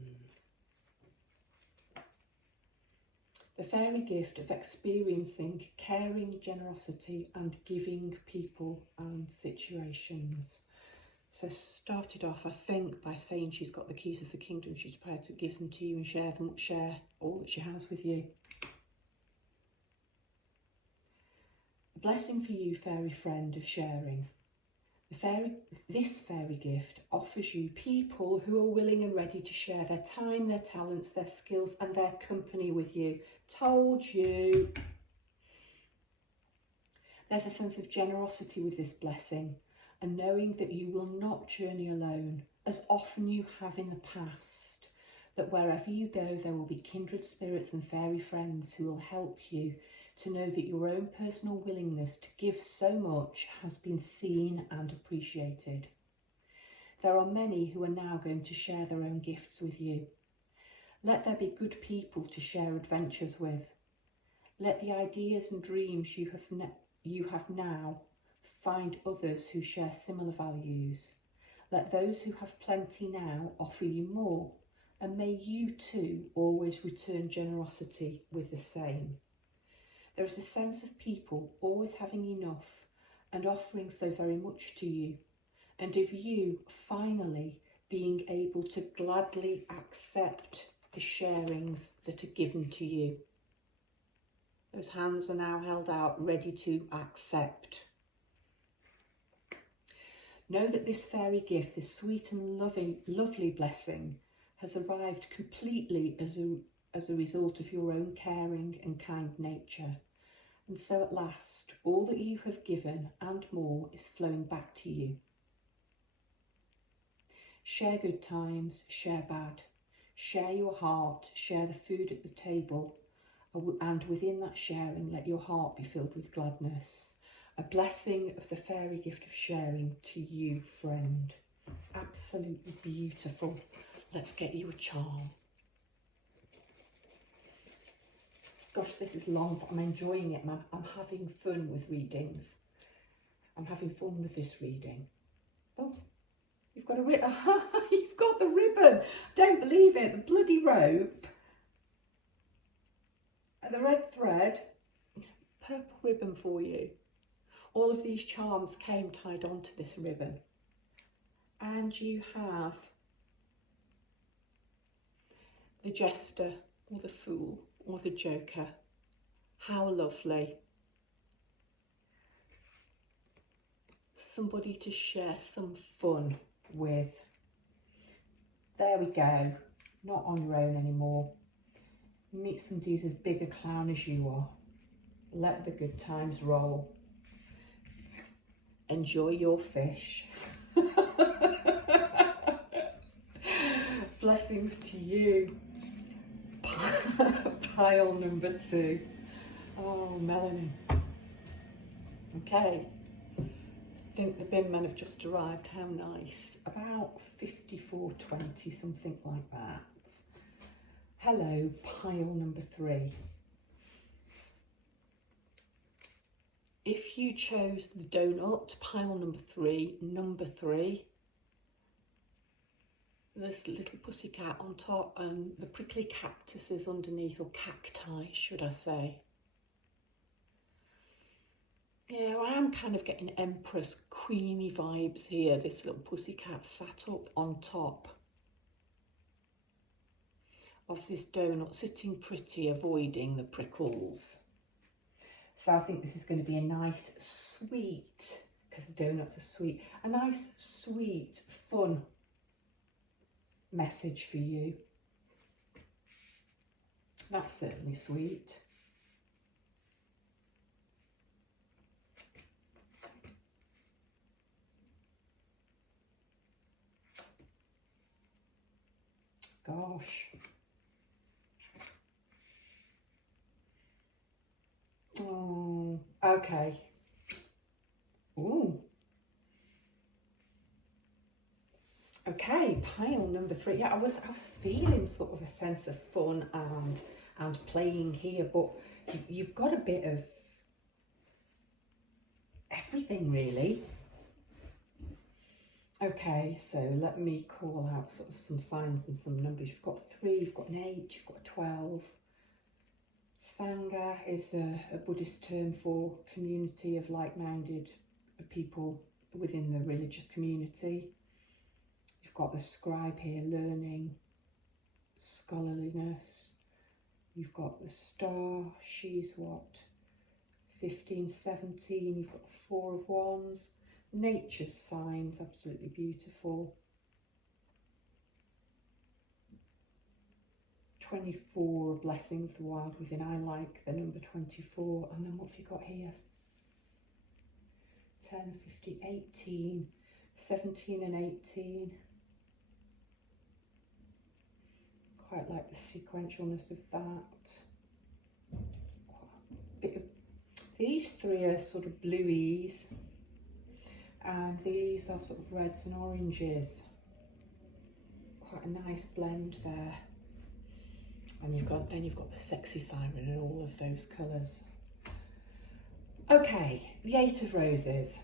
The fairy gift of experiencing caring, generosity and giving people and situations. So started off, I think, by saying she's got the keys of the kingdom. She's prepared to give them to you and share all that she has with you. A blessing for you, fairy friend of sharing. This fairy gift offers you people who are willing and ready to share their time, their talents, their skills and their company with you. Told you. There's a sense of generosity with this blessing, and knowing that you will not journey alone, as often you have in the past, that wherever you go there will be kindred spirits and fairy friends who will help you to know that your own personal willingness to give so much has been seen and appreciated. There are many who are now going to share their own gifts with you. Let there be good people to share adventures with. Let the ideas and dreams you have now find others who share similar values. Let those who have plenty now offer you more, and may you too always return generosity with the same. There is a sense of people always having enough and offering so very much to you, and of you finally being able to gladly accept the sharings that are given to you. Those hands are now held out, ready to accept. Know that this fairy gift, this sweet and lovely blessing, has arrived completely as a result of your own caring and kind nature. And so at last, all that you have given and more is flowing back to you. Share good times, share bad. Share your heart, share the food at the table, and within that sharing, let your heart be filled with gladness. A blessing of the fairy gift of sharing to you, friend. Absolutely beautiful. Let's get you a charm. Gosh, this is long, but I'm enjoying it. I'm having fun with readings. I'm having fun with this reading. Oh, you've got you've got the ribbon. Don't believe it. The bloody rope. And the red thread. Purple ribbon for you. All of these charms came tied onto this ribbon. And you have the jester or the fool or the joker. How lovely. Somebody to share some fun with. There we go. Not on your own anymore. Meet somebody who's as big a clown as you are. Let the good times roll. Enjoy your fish. Blessings to you. Pile number 2. Oh, Melanie. Okay. I think the bin men have just arrived. How nice. About 54.20, something like that. Hello, pile number 3. If you chose the donut, pile number 3, this little pussycat on top and the prickly cactuses underneath, or cacti should I say. Yeah, I am kind of getting Empress Queenie vibes here. This little pussycat sat up on top of this donut, sitting pretty, avoiding the prickles. So I think this is going to be a nice, sweet, because donuts are sweet, a nice, sweet, fun message for you. That's certainly sweet. Gosh. Oh, okay. Ooh. Okay, pile number 3. Yeah, I was feeling sort of a sense of fun and playing here, but you've got a bit of everything really. Okay, so let me call out sort of some signs and some numbers. You've got 3, you've got an 8, you've got a 12. Sangha is a Buddhist term for community of like-minded people within the religious community. You've got the scribe here, learning, scholarliness. You've got the star, she's what, 15, 17. You've got 4 of Wands. Nature's signs, absolutely beautiful. 24, blessing of the wild within. I like the number 24. And then what have you got here? 10, 15, 18, 17 and 18. Quite like the sequentialness of that. Bit of, these 3 are sort of blueies, and these are sort of reds and oranges. Quite a nice blend there. And you've got the sexy siren in all of those colours. Okay, the 8 of Roses.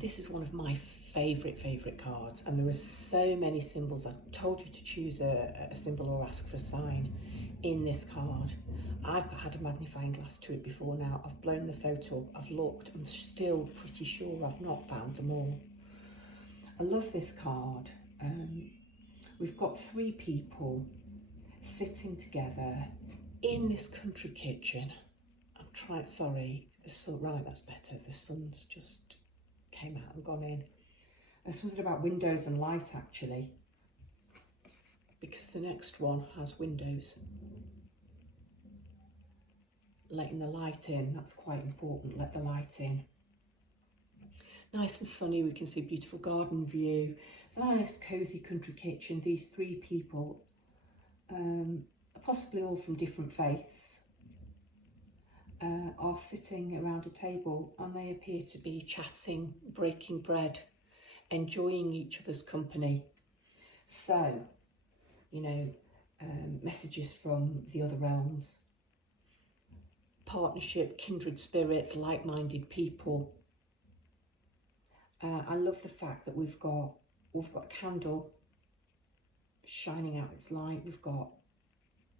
This is one of my favourite cards, and there are so many symbols. I told you to choose a symbol or ask for a sign in this card. I've had a magnifying glass to it before now. I've blown the photo up, I've looked, I'm still pretty sure I've not found them all. I love this card. We've got 3 people sitting together in this country kitchen. I'm trying, sorry, the sun, right, that's better. The sun's just came out and gone in. There's something about windows and light actually, because the next one has windows. Letting the light in, that's quite important, let the light in. Nice and sunny, we can see a beautiful garden view. It's a nice cosy country kitchen. These 3 people, possibly all from different faiths, are sitting around a table, and they appear to be chatting, breaking bread, enjoying each other's company. So, you know, messages from the other realms, partnership, kindred spirits, like-minded people. I love the fact that we've got a candle shining out its light. We've got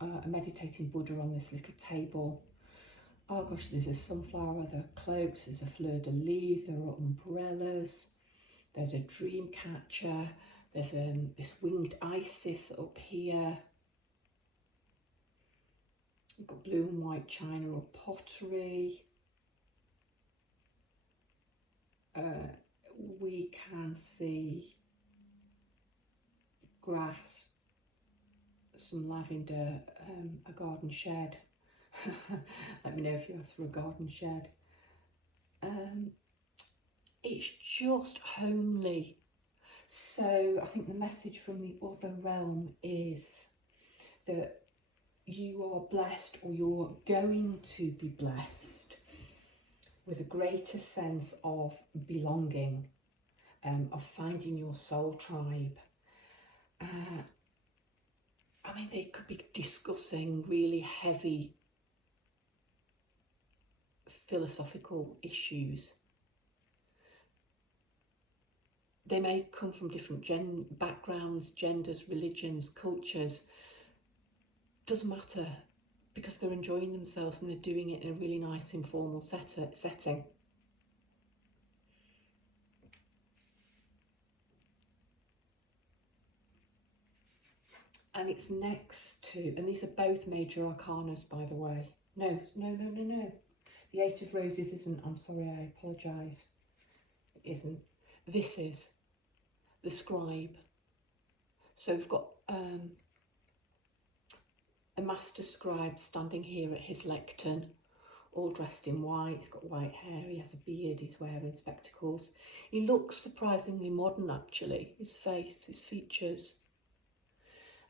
a meditating Buddha on this little table. Oh gosh, there's a sunflower, there are cloaks, there's a fleur de lis, there are umbrellas, there's a dream catcher, there's this winged Isis up here. We've got blue and white china or pottery. We can see grass, some lavender, a garden shed. Let me know if you ask for a garden shed. It's just homely. So I think the message from the other realm is that you are blessed, or you're going to be blessed with a greater sense of belonging, of finding your soul tribe. I mean, they could be discussing really heavy philosophical issues. they may come from different backgrounds, genders, religions, cultures. Doesn't matter, because they're enjoying themselves and they're doing it in a really nice informal setting. And it's next to, and these are both major arcanas, by the way. No. The Eight of Roses isn't, I'm sorry, I apologise. It isn't. This is the scribe. So we've got a master scribe standing here at his lectern, all dressed in white. He's got white hair, he has a beard, he's wearing spectacles. He looks surprisingly modern, actually, his face, his features.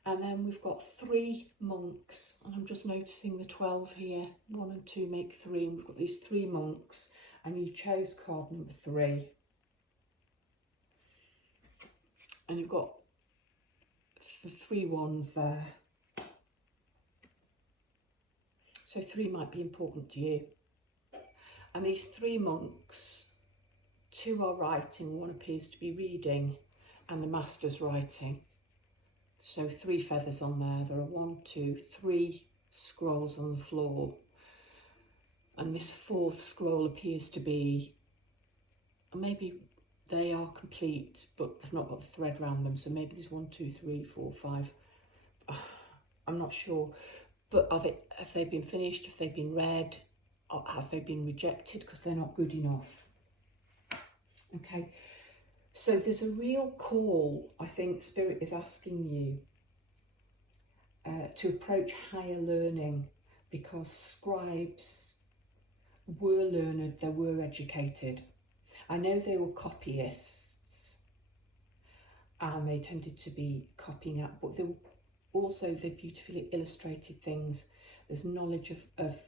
And then we've got 3 monks, and I'm just noticing the 12 here. 1 and 2 make 3, and we've got these 3 monks, and you chose card number 3. And you've got the 3 ones there. So 3 might be important to you. And these 3 monks, 2 are writing, 1 appears to be reading, and the master's writing. So 3 feathers on there. There are 1, 2, 3 scrolls on the floor. And this 4th scroll appears to be, maybe they are complete, but they've not got the thread around them. So maybe there's 1, 2, 3, 4, 5. I'm not sure. But have they been finished? Have they been read? Or have they been rejected because they're not good enough? Okay. So there's a real call, I think Spirit is asking you to approach higher learning, because scribes were learned, they were educated. I know they were copyists and they tended to be copying out, but they were also, they beautifully illustrated things. There's knowledge of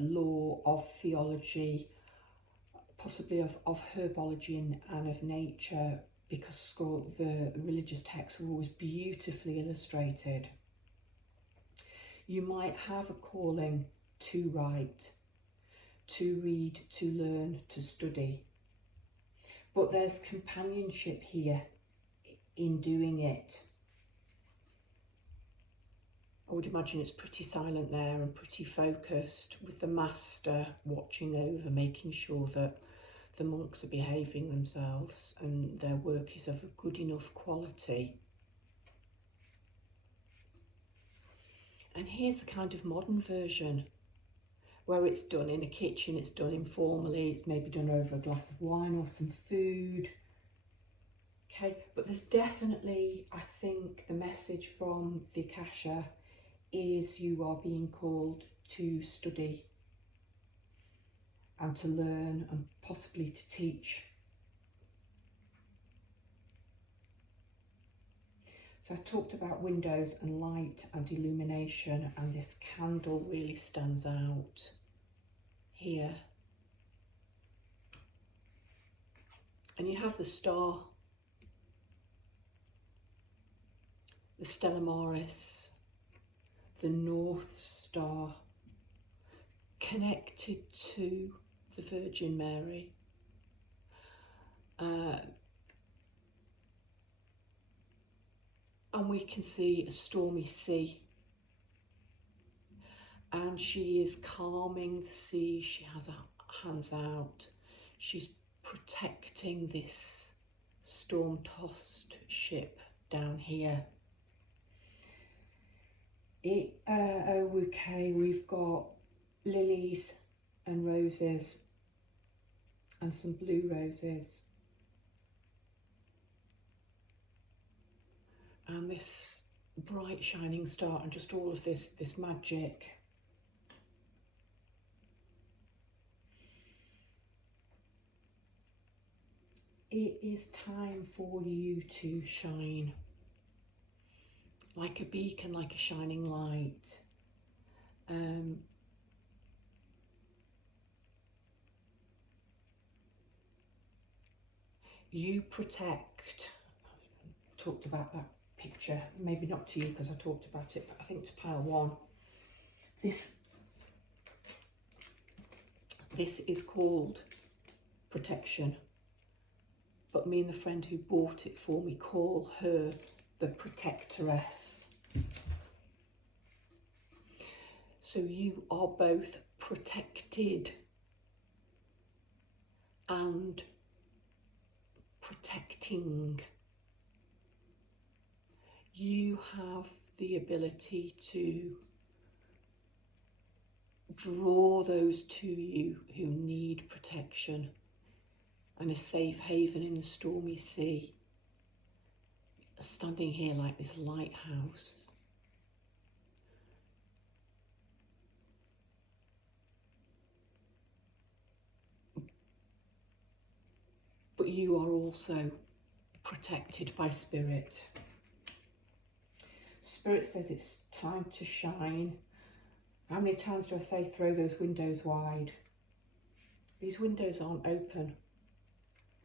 law, of theology, possibly of herbology and of nature, because the religious texts were always beautifully illustrated. You might have a calling to write, to read, to learn, to study. But there's companionship here in doing it. I would imagine it's pretty silent there and pretty focused, with the master watching over, making sure that the monks are behaving themselves and their work is of a good enough quality. And here's the kind of modern version, where it's done in a kitchen, it's done informally, it's maybe done over a glass of wine or some food. Okay, but there's definitely, I think, the message from the Akasha is you are being called to study and to learn and possibly to teach. So I talked about windows and light and illumination, and this candle really stands out here. And you have the star, the Stella Maris, the North Star, connected to the Virgin Mary. And we can see a stormy sea. And she is calming the sea. She has her hands out. She's protecting this storm-tossed ship down here. Okay, we've got lilies and roses and some blue roses. And this bright shining star and just all of this magic. It is time for you to shine. Like a beacon, like a shining light. You protect. I talked about that picture, maybe not to you because I talked about it, but I think to pile 1. This is called protection. but me and the friend who bought it for me call her the protectoress. So you are both protected and protecting. You have the ability to draw those to you who need protection and a safe haven in the stormy sea. Standing here like this lighthouse. But you are also protected by Spirit. Spirit says it's time to shine. How many times do I say throw those windows wide? These windows aren't open,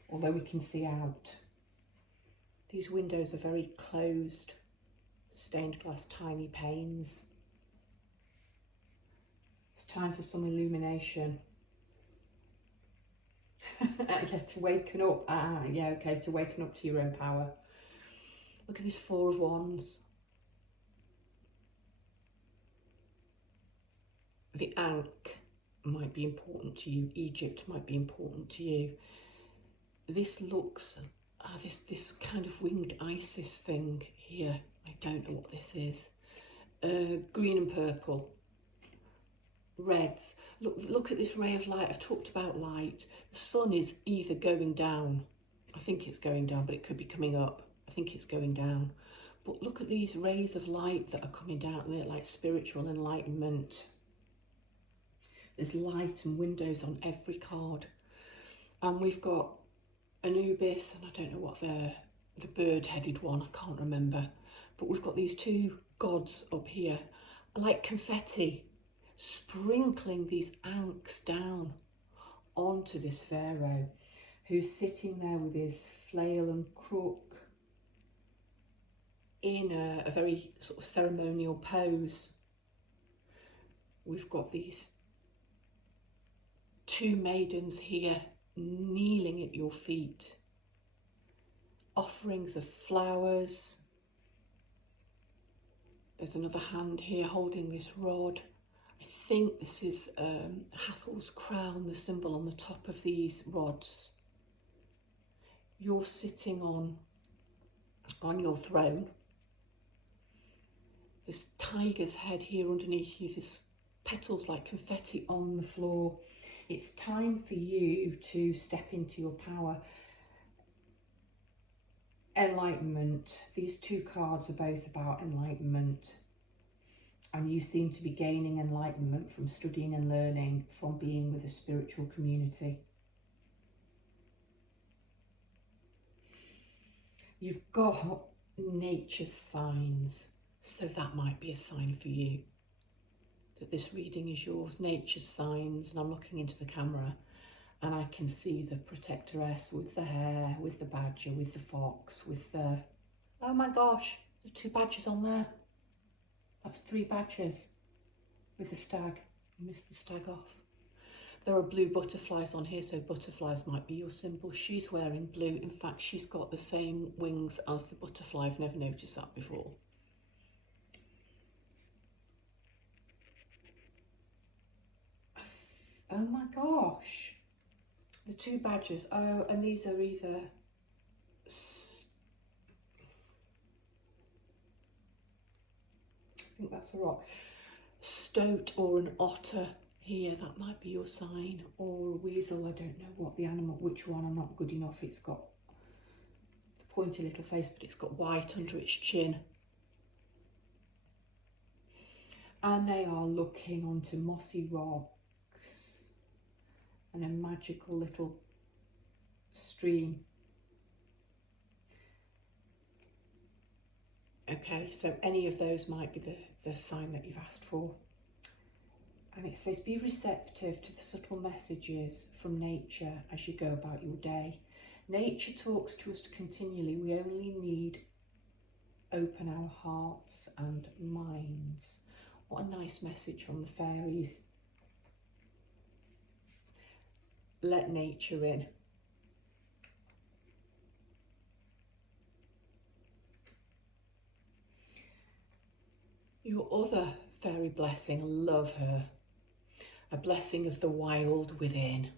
although we can see out. These windows are very closed, stained glass, tiny panes. It's time for some illumination. Yeah, to waken up. To waken up to your own power. Look at this Four of Wands. The Ankh might be important to you. Egypt might be important to you. This looks, this kind of winged Isis thing here. I don't know what this is. Green and purple. Reds. Look at this ray of light. I've talked about light. The sun is either going down. I think it's going down, but it could be coming up. I think it's going down. But look at these rays of light that are coming down. They're like spiritual enlightenment. There's light and windows on every card. And we've got Anubis, and I don't know what the bird-headed one, I can't remember. But we've got these two gods up here, like confetti, sprinkling these ankhs down onto this pharaoh, who's sitting there with his flail and crook in a very sort of ceremonial pose. We've got these two maidens here kneeling at your feet, offerings of flowers. There's another hand here holding this rod. I think this is Hathal's crown, the symbol on the top of these rods. You're sitting on your throne. This tiger's head here underneath you, this petals like confetti on the floor. It's time for you to step into your power. Enlightenment. These two cards are both about enlightenment. And you seem to be gaining enlightenment from studying and learning, from being with a spiritual community. You've got nature's signs, so that might be a sign for you that this reading is yours. Nature's signs, and I'm looking into the camera and I can see the protectoress with the hare, with the badger, with the fox, with the, oh my gosh, the two badgers on there. That's three badgers with the stag. I missed the stag off. There are blue butterflies on here, so butterflies might be your symbol. She's wearing blue. In fact, she's got the same wings as the butterfly. I've never noticed that before. Oh my gosh. The two badgers. Oh, and these are either I think that's a rock. Stoat or an otter here, that might be your sign. Or a weasel, I don't know what the animal, which one, I'm not good enough. It's got the pointy little face, but it's got white under its chin. And they are looking onto mossy rocks and a magical little stream. Okay, so any of those might be the sign that you've asked for. And it says, be receptive to the subtle messages from nature as you go about your day. Nature talks to us continually. We only need open our hearts and minds. What a nice message from the fairies. Let nature in. Your other fairy blessing, I love her. A blessing of the wild within.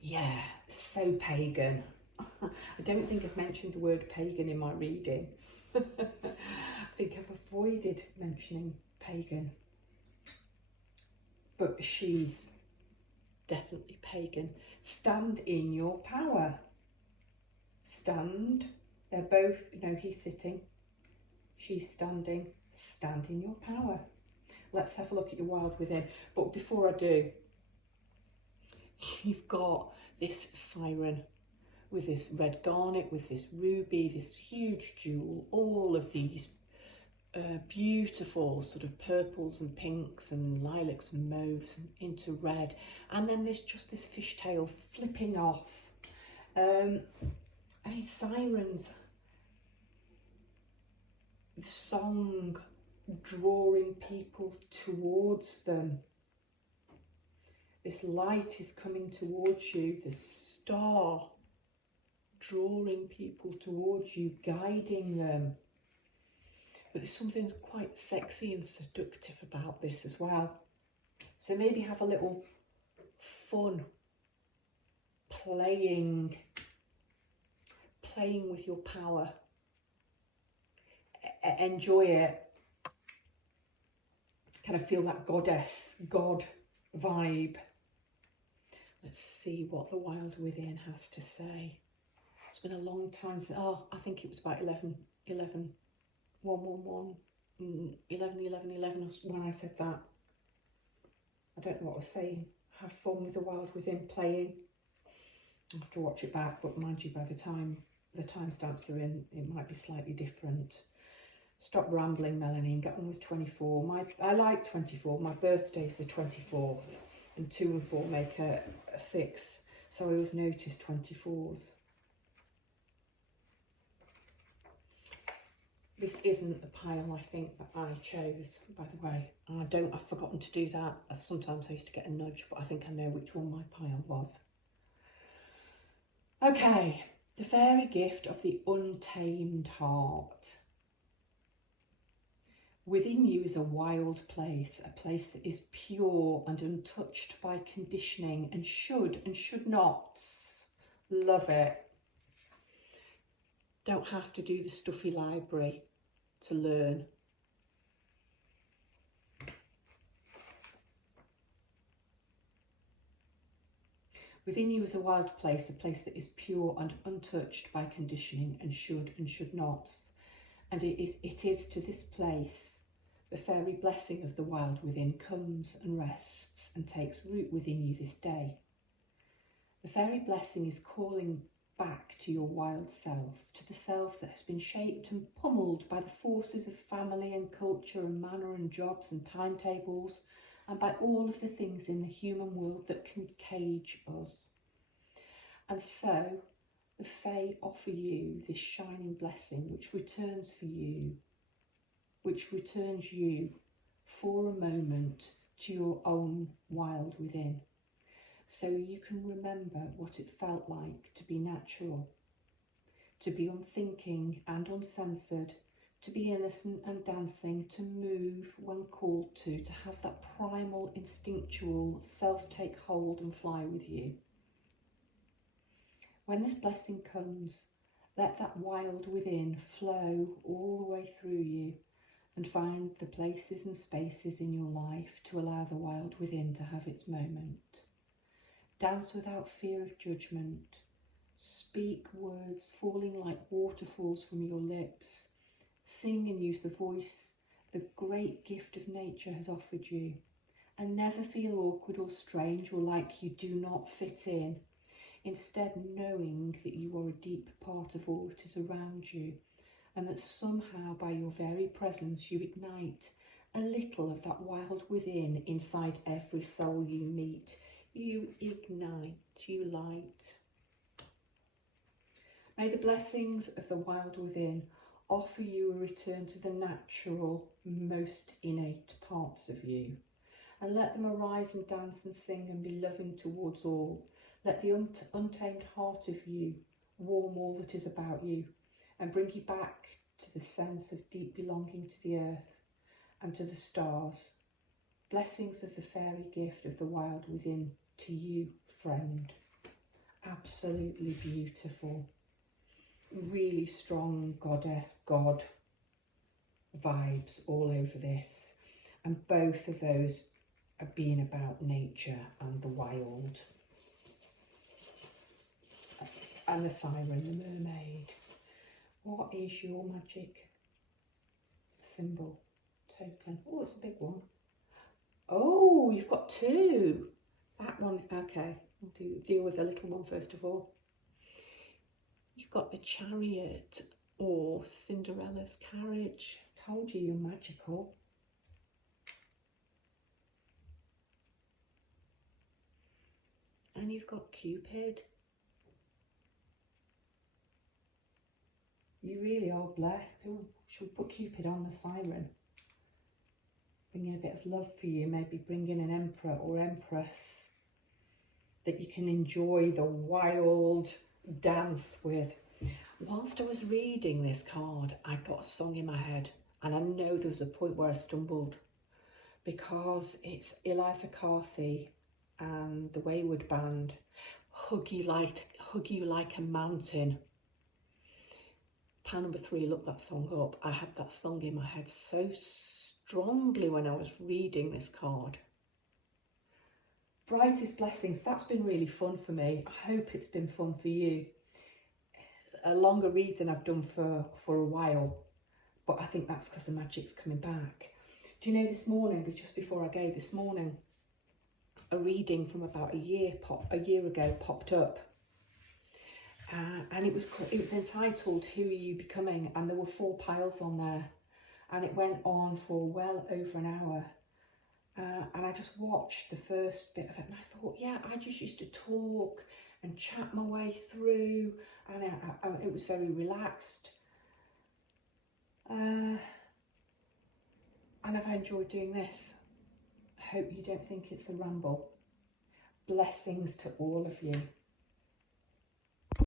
Yeah, so pagan. I don't think I've mentioned the word pagan in my reading. I think I've avoided mentioning pagan. But she's definitely pagan. Stand in your power. Stand. They're both, he's sitting, she's standing. Stand in your power. Let's have a look at your wild within. But before I do, you've got this siren with this red garnet, with this ruby, this huge jewel, all of these beautiful sort of purples and pinks and lilacs and mauves and into red, and then there's just this fishtail flipping off. Sirens, the song drawing people towards them. This light is coming towards you, the star drawing people towards you, guiding them. But there's something quite sexy and seductive about this as well. So maybe have a little fun playing with your power. Enjoy it. Kind of feel that goddess, God vibe. Let's see what the wild within has to say. It's been a long time since, I think it was about 11, 11, 111, 11, 11, 11 when I said that. I don't know what I was saying. Have fun with the wild within playing. I'll have to watch it back, but mind you, by the time the timestamps are in, it might be slightly different. Stop rambling, Melanie, and get on with 24. I like 24. My birthday's the 24th, and 2 and 4 make a 6. So I always notice 24s. This isn't the pile I think that I chose, by the way. I've forgotten to do that. Sometimes I used to get a nudge, but I think I know which one my pile was. Okay, the fairy gift of the untamed heart. Within you is a wild place, a place that is pure and untouched by conditioning and should nots. Love it. Don't have to do the stuffy library to learn. Within you is a wild place, a place that is pure and untouched by conditioning and should nots. And it is to this place the fairy blessing of the wild within comes and rests and takes root within you this day. The fairy blessing is calling back to your wild self, to the self that has been shaped and pummeled by the forces of family and culture and manner and jobs and timetables, and by all of the things in the human world that can cage us. And so the Fae offer you this shining blessing which returns you for a moment to your own wild within, so you can remember what it felt like to be natural, to be unthinking and uncensored, to be innocent and dancing, to move when called to have that primal instinctual self take hold and fly with you. When this blessing comes, let that wild within flow all the way through you, and find the places and spaces in your life to allow the wild within to have its moment. Dance without fear of judgment. Speak words falling like waterfalls from your lips. Sing and use the voice the great gift of nature has offered you. And never feel awkward or strange or like you do not fit in. Instead, knowing that you are a deep part of all that is around you, and that somehow by your very presence you ignite a little of that wild within inside every soul you meet. You ignite, you light. May the blessings of the wild within offer you a return to the natural, most innate parts of you, and let them arise and dance and sing and be loving towards all. Let the untamed heart of you warm all that is about you and bring you back to the sense of deep belonging to the earth, and to the stars. Blessings of the fairy gift of the wild within to you, friend. Absolutely beautiful. Really strong goddess, god vibes all over this. And both of those are being about nature and the wild. And the siren, the mermaid. What is your magic symbol, token? Oh, it's a big one. Oh, you've got two. That one, okay. I'll deal with the little one first of all. You've got the Chariot or Cinderella's carriage. Told you you're magical. And you've got Cupid. You really are blessed. Oh, she'll put Cupid on the siren. Bringing a bit of love for you, maybe bringing an emperor or empress that you can enjoy the wild dance with. Whilst I was reading this card, I got a song in my head, and I know there was a point where I stumbled because it's Eliza Carthy and the Wayward Band, Hug You Like a Mountain. Pile number 3, look that song up. I had that song in my head so strongly when I was reading this card. Brightest blessings, that's been really fun for me. I hope it's been fun for you. A longer read than I've done for a while, but I think that's because the magic's coming back. Do you know, this morning, just before I go this morning, a reading from about a year ago popped up, and it was entitled "Who Are You Becoming?" and there were 4 piles on there, and it went on for well over an hour. And I just watched the first bit of it, and I thought, yeah, I just used to talk and chat my way through, and it was very relaxed. And I've enjoyed doing this. I hope you don't think it's a ramble. Blessings to all of you.